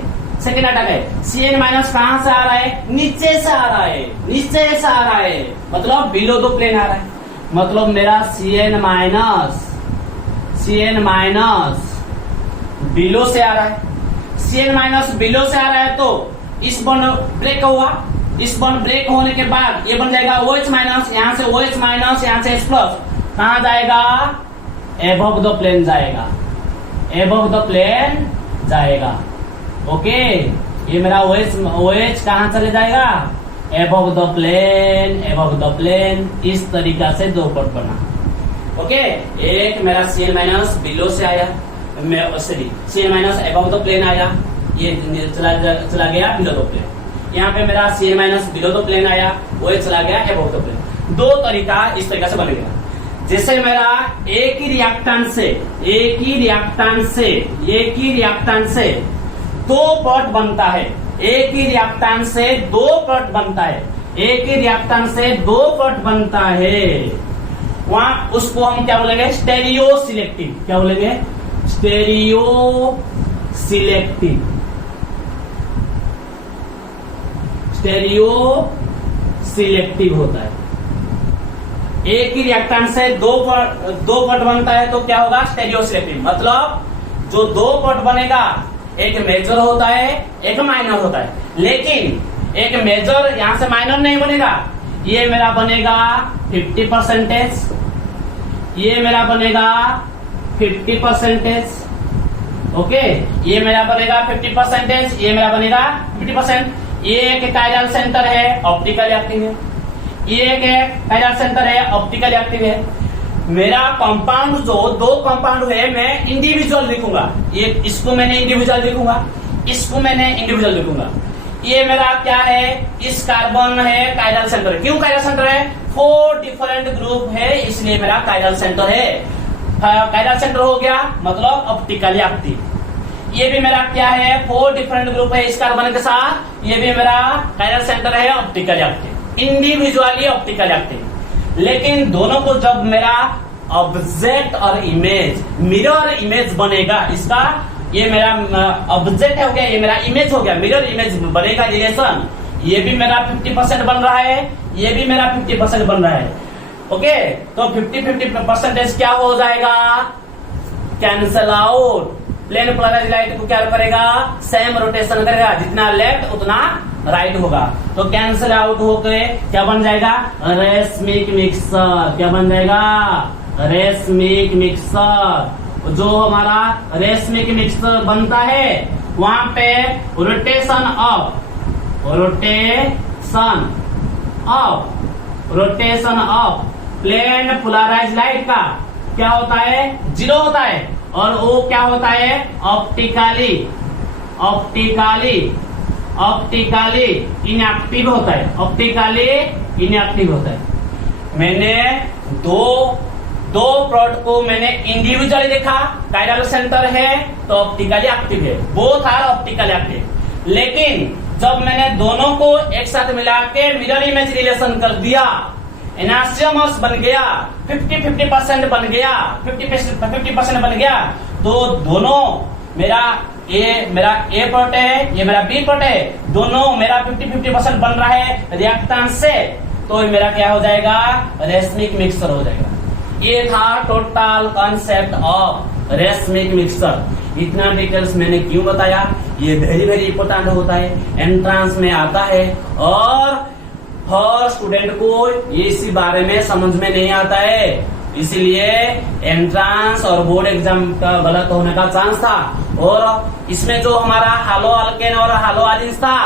Cn माइनस कहां से आ रहा है, नीचे से आ रहा है, नीचे से आ रहा है, मतलब बिलो द प्लेन आ रहा है, मतलब मेरा Cn माइनस बिलो से आ रहा है, Cn माइनस बिलो से आ रहा है, तो इस बॉन्ड ब्रेक हुआ, इस बॉन्ड ब्रेक होने के बाद ये बन जाएगा OH माइनस, यहाँ से OH माइनस, यहाँ से H प्लस, कहां जाएगा, एबव द प्लेन जाएगा, एबव द प्लेन जाएगा। ओके, ये मेरा OH कहां चले जाएगा, above the plane, above the plane, इस तरीका से दो पॉट बना। ओके, एक मेरा Cn माइनस बिलो से आया, sorry Cn minus above the plane आया, ये चला गया बिलो द प्लेन, यहाँ पे मेरा Cn minus below the plane आया, OH चला गया एबव द प्लेन। दो तरीका इस तरीका से बनेगा। जैसे मेरा एक ही रिएक्टेंट से दो प्लॉट बनता है, एक ही रिएक्टेंट से दो प्लॉट बनता है, एक ही रिएक्टेंट से दो प्लॉट बनता है, वहां उसको हम क्या बोलेंगे, स्टेरियो सिलेक्टिव। क्या बोलेंगे, स्टेरियो सिलेक्टिव, स्टेरियो सिलेक्टिव होता है। एक ही रिएक्टेंट से दो प्लॉट बनता है तो क्या होगा, स्टेरियो सिलेक्टिव, मतलब जो दो प्लॉट बनेगा एक मेजर होता है, एक माइनर होता है, लेकिन एक मेजर यहां से माइनर नहीं बनेगा, ये मेरा बनेगा 50%, ये मेरा बनेगा 50%, ओके, ये मेरा बनेगा 50%, ये मेरा बनेगा 50%। ये एक कायरल सेंटर है, ऑप्टिकल एक्टिव है, ये एक कायरल सेंटर है, ऑप्टिकल एक्टिव है। मेरा कंपाउंड जो दो कंपाउंड है, मैं इंडिविजुअल लिखूंगा, ये इसको मैंने इंडिविजुअल लिखूंगा, इसको मैंने इंडिविजुअल लिखूंगा। ये मेरा क्या है, इस कार्बन है कायरल सेंटर। क्यों कायरल सेंटर है, 4 डिफरेंट ग्रुप है, इसलिए मेरा कायरल सेंटर है। कायरल सेंटर हो गया मतलब ऑप्टिकली एक्टिव। ये भी मेरा क्या है, 4 डिफरेंट ग्रुप है इस कार्बन के साथ, ये भी मेरा कायरल सेंटर है, optically active, individually optically active. लेकिन दोनों को जब मेरा ऑब्जेक्ट और इमेज, मिरर इमेज बनेगा, इसका ये मेरा ऑब्जेक्ट हो गया, ये मेरा इमेज हो गया, मिरर इमेज बनेगा रिलेशन, ये भी मेरा 50% बन रहा है, ये भी मेरा 50% बन रहा है। ओके, तो 50-50% क्या हो जाएगा, cancel out. Plane polarised light को क्या करेगा, सेम रोटेशन करेगा, जितना लेफ्ट उतना राइट होगा, तो कैंसल आउट होके क्या बन जाएगा, रेशमिक मिक्सर। क्या बन जाएगा, रेशमिक मिक्सर। जो हमारा रेशमिक मिक्सर बनता है वहां पे rotation of plane polarised light का क्या होता है, 0 होता है, और वो क्या होता है, ऑप्टिकली इनएक्टिव होता है, ऑप्टिकली इनएक्टिव होता है। मैंने दो प्लॉट को मैंने इंडिविजुअली देखा, कायरल सेंटर है तो ऑप्टिकली एक्टिव है, बोथ आर ऑप्टिकली एक्टिव। लेकिन जब मैंने दोनों को एक साथ मिला के मिरर इमेज रिलेशन कर दिया, एनासियमस बन गया, 50-50% बन गया, 50% बन गया, तो दोनों मेरा ए प्लॉट है, ये मेरा बी प्लॉट है, दोनों मेरा 50-50% बन रहा है रिएक्टेंट से, तो मेरा क्या हो जाएगा, रेशमिक मिक्सर हो जाएगा। ये था total concept of racemic mixer. इतना डिटेल्स मैंने क्यों बताया, ये वेरी इंपॉर्टेंट होता है, एंट्रांस में आता है, और हर स्टूडेंट को इसी बारे में समझ में नहीं आता है, इसलिए एंट्रांस और बोर्ड एग्जाम का गलत होने का चांस था। और इसमें जो हमारा हालो अल्केन और हालो आलिन्स था,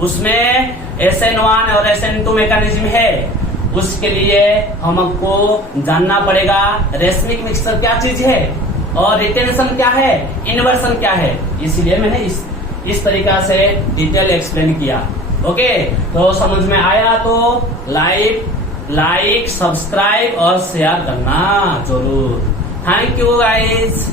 उसमें SN1 और SN2 मैकेनिज्म है, उसके लिए हमको जानना पड़ेगा रेशमिक मिक्सर क्या चीज है और रिटेंशन क्या है, इन्वर्सन क्या है। इसलिए मैंने इस तरीका से डिटेल एक्सप्लेन किया। ओके, तो समझ में आया तो लाइक सब्सक्राइब और शेयर करना जरूर। Thank you guys.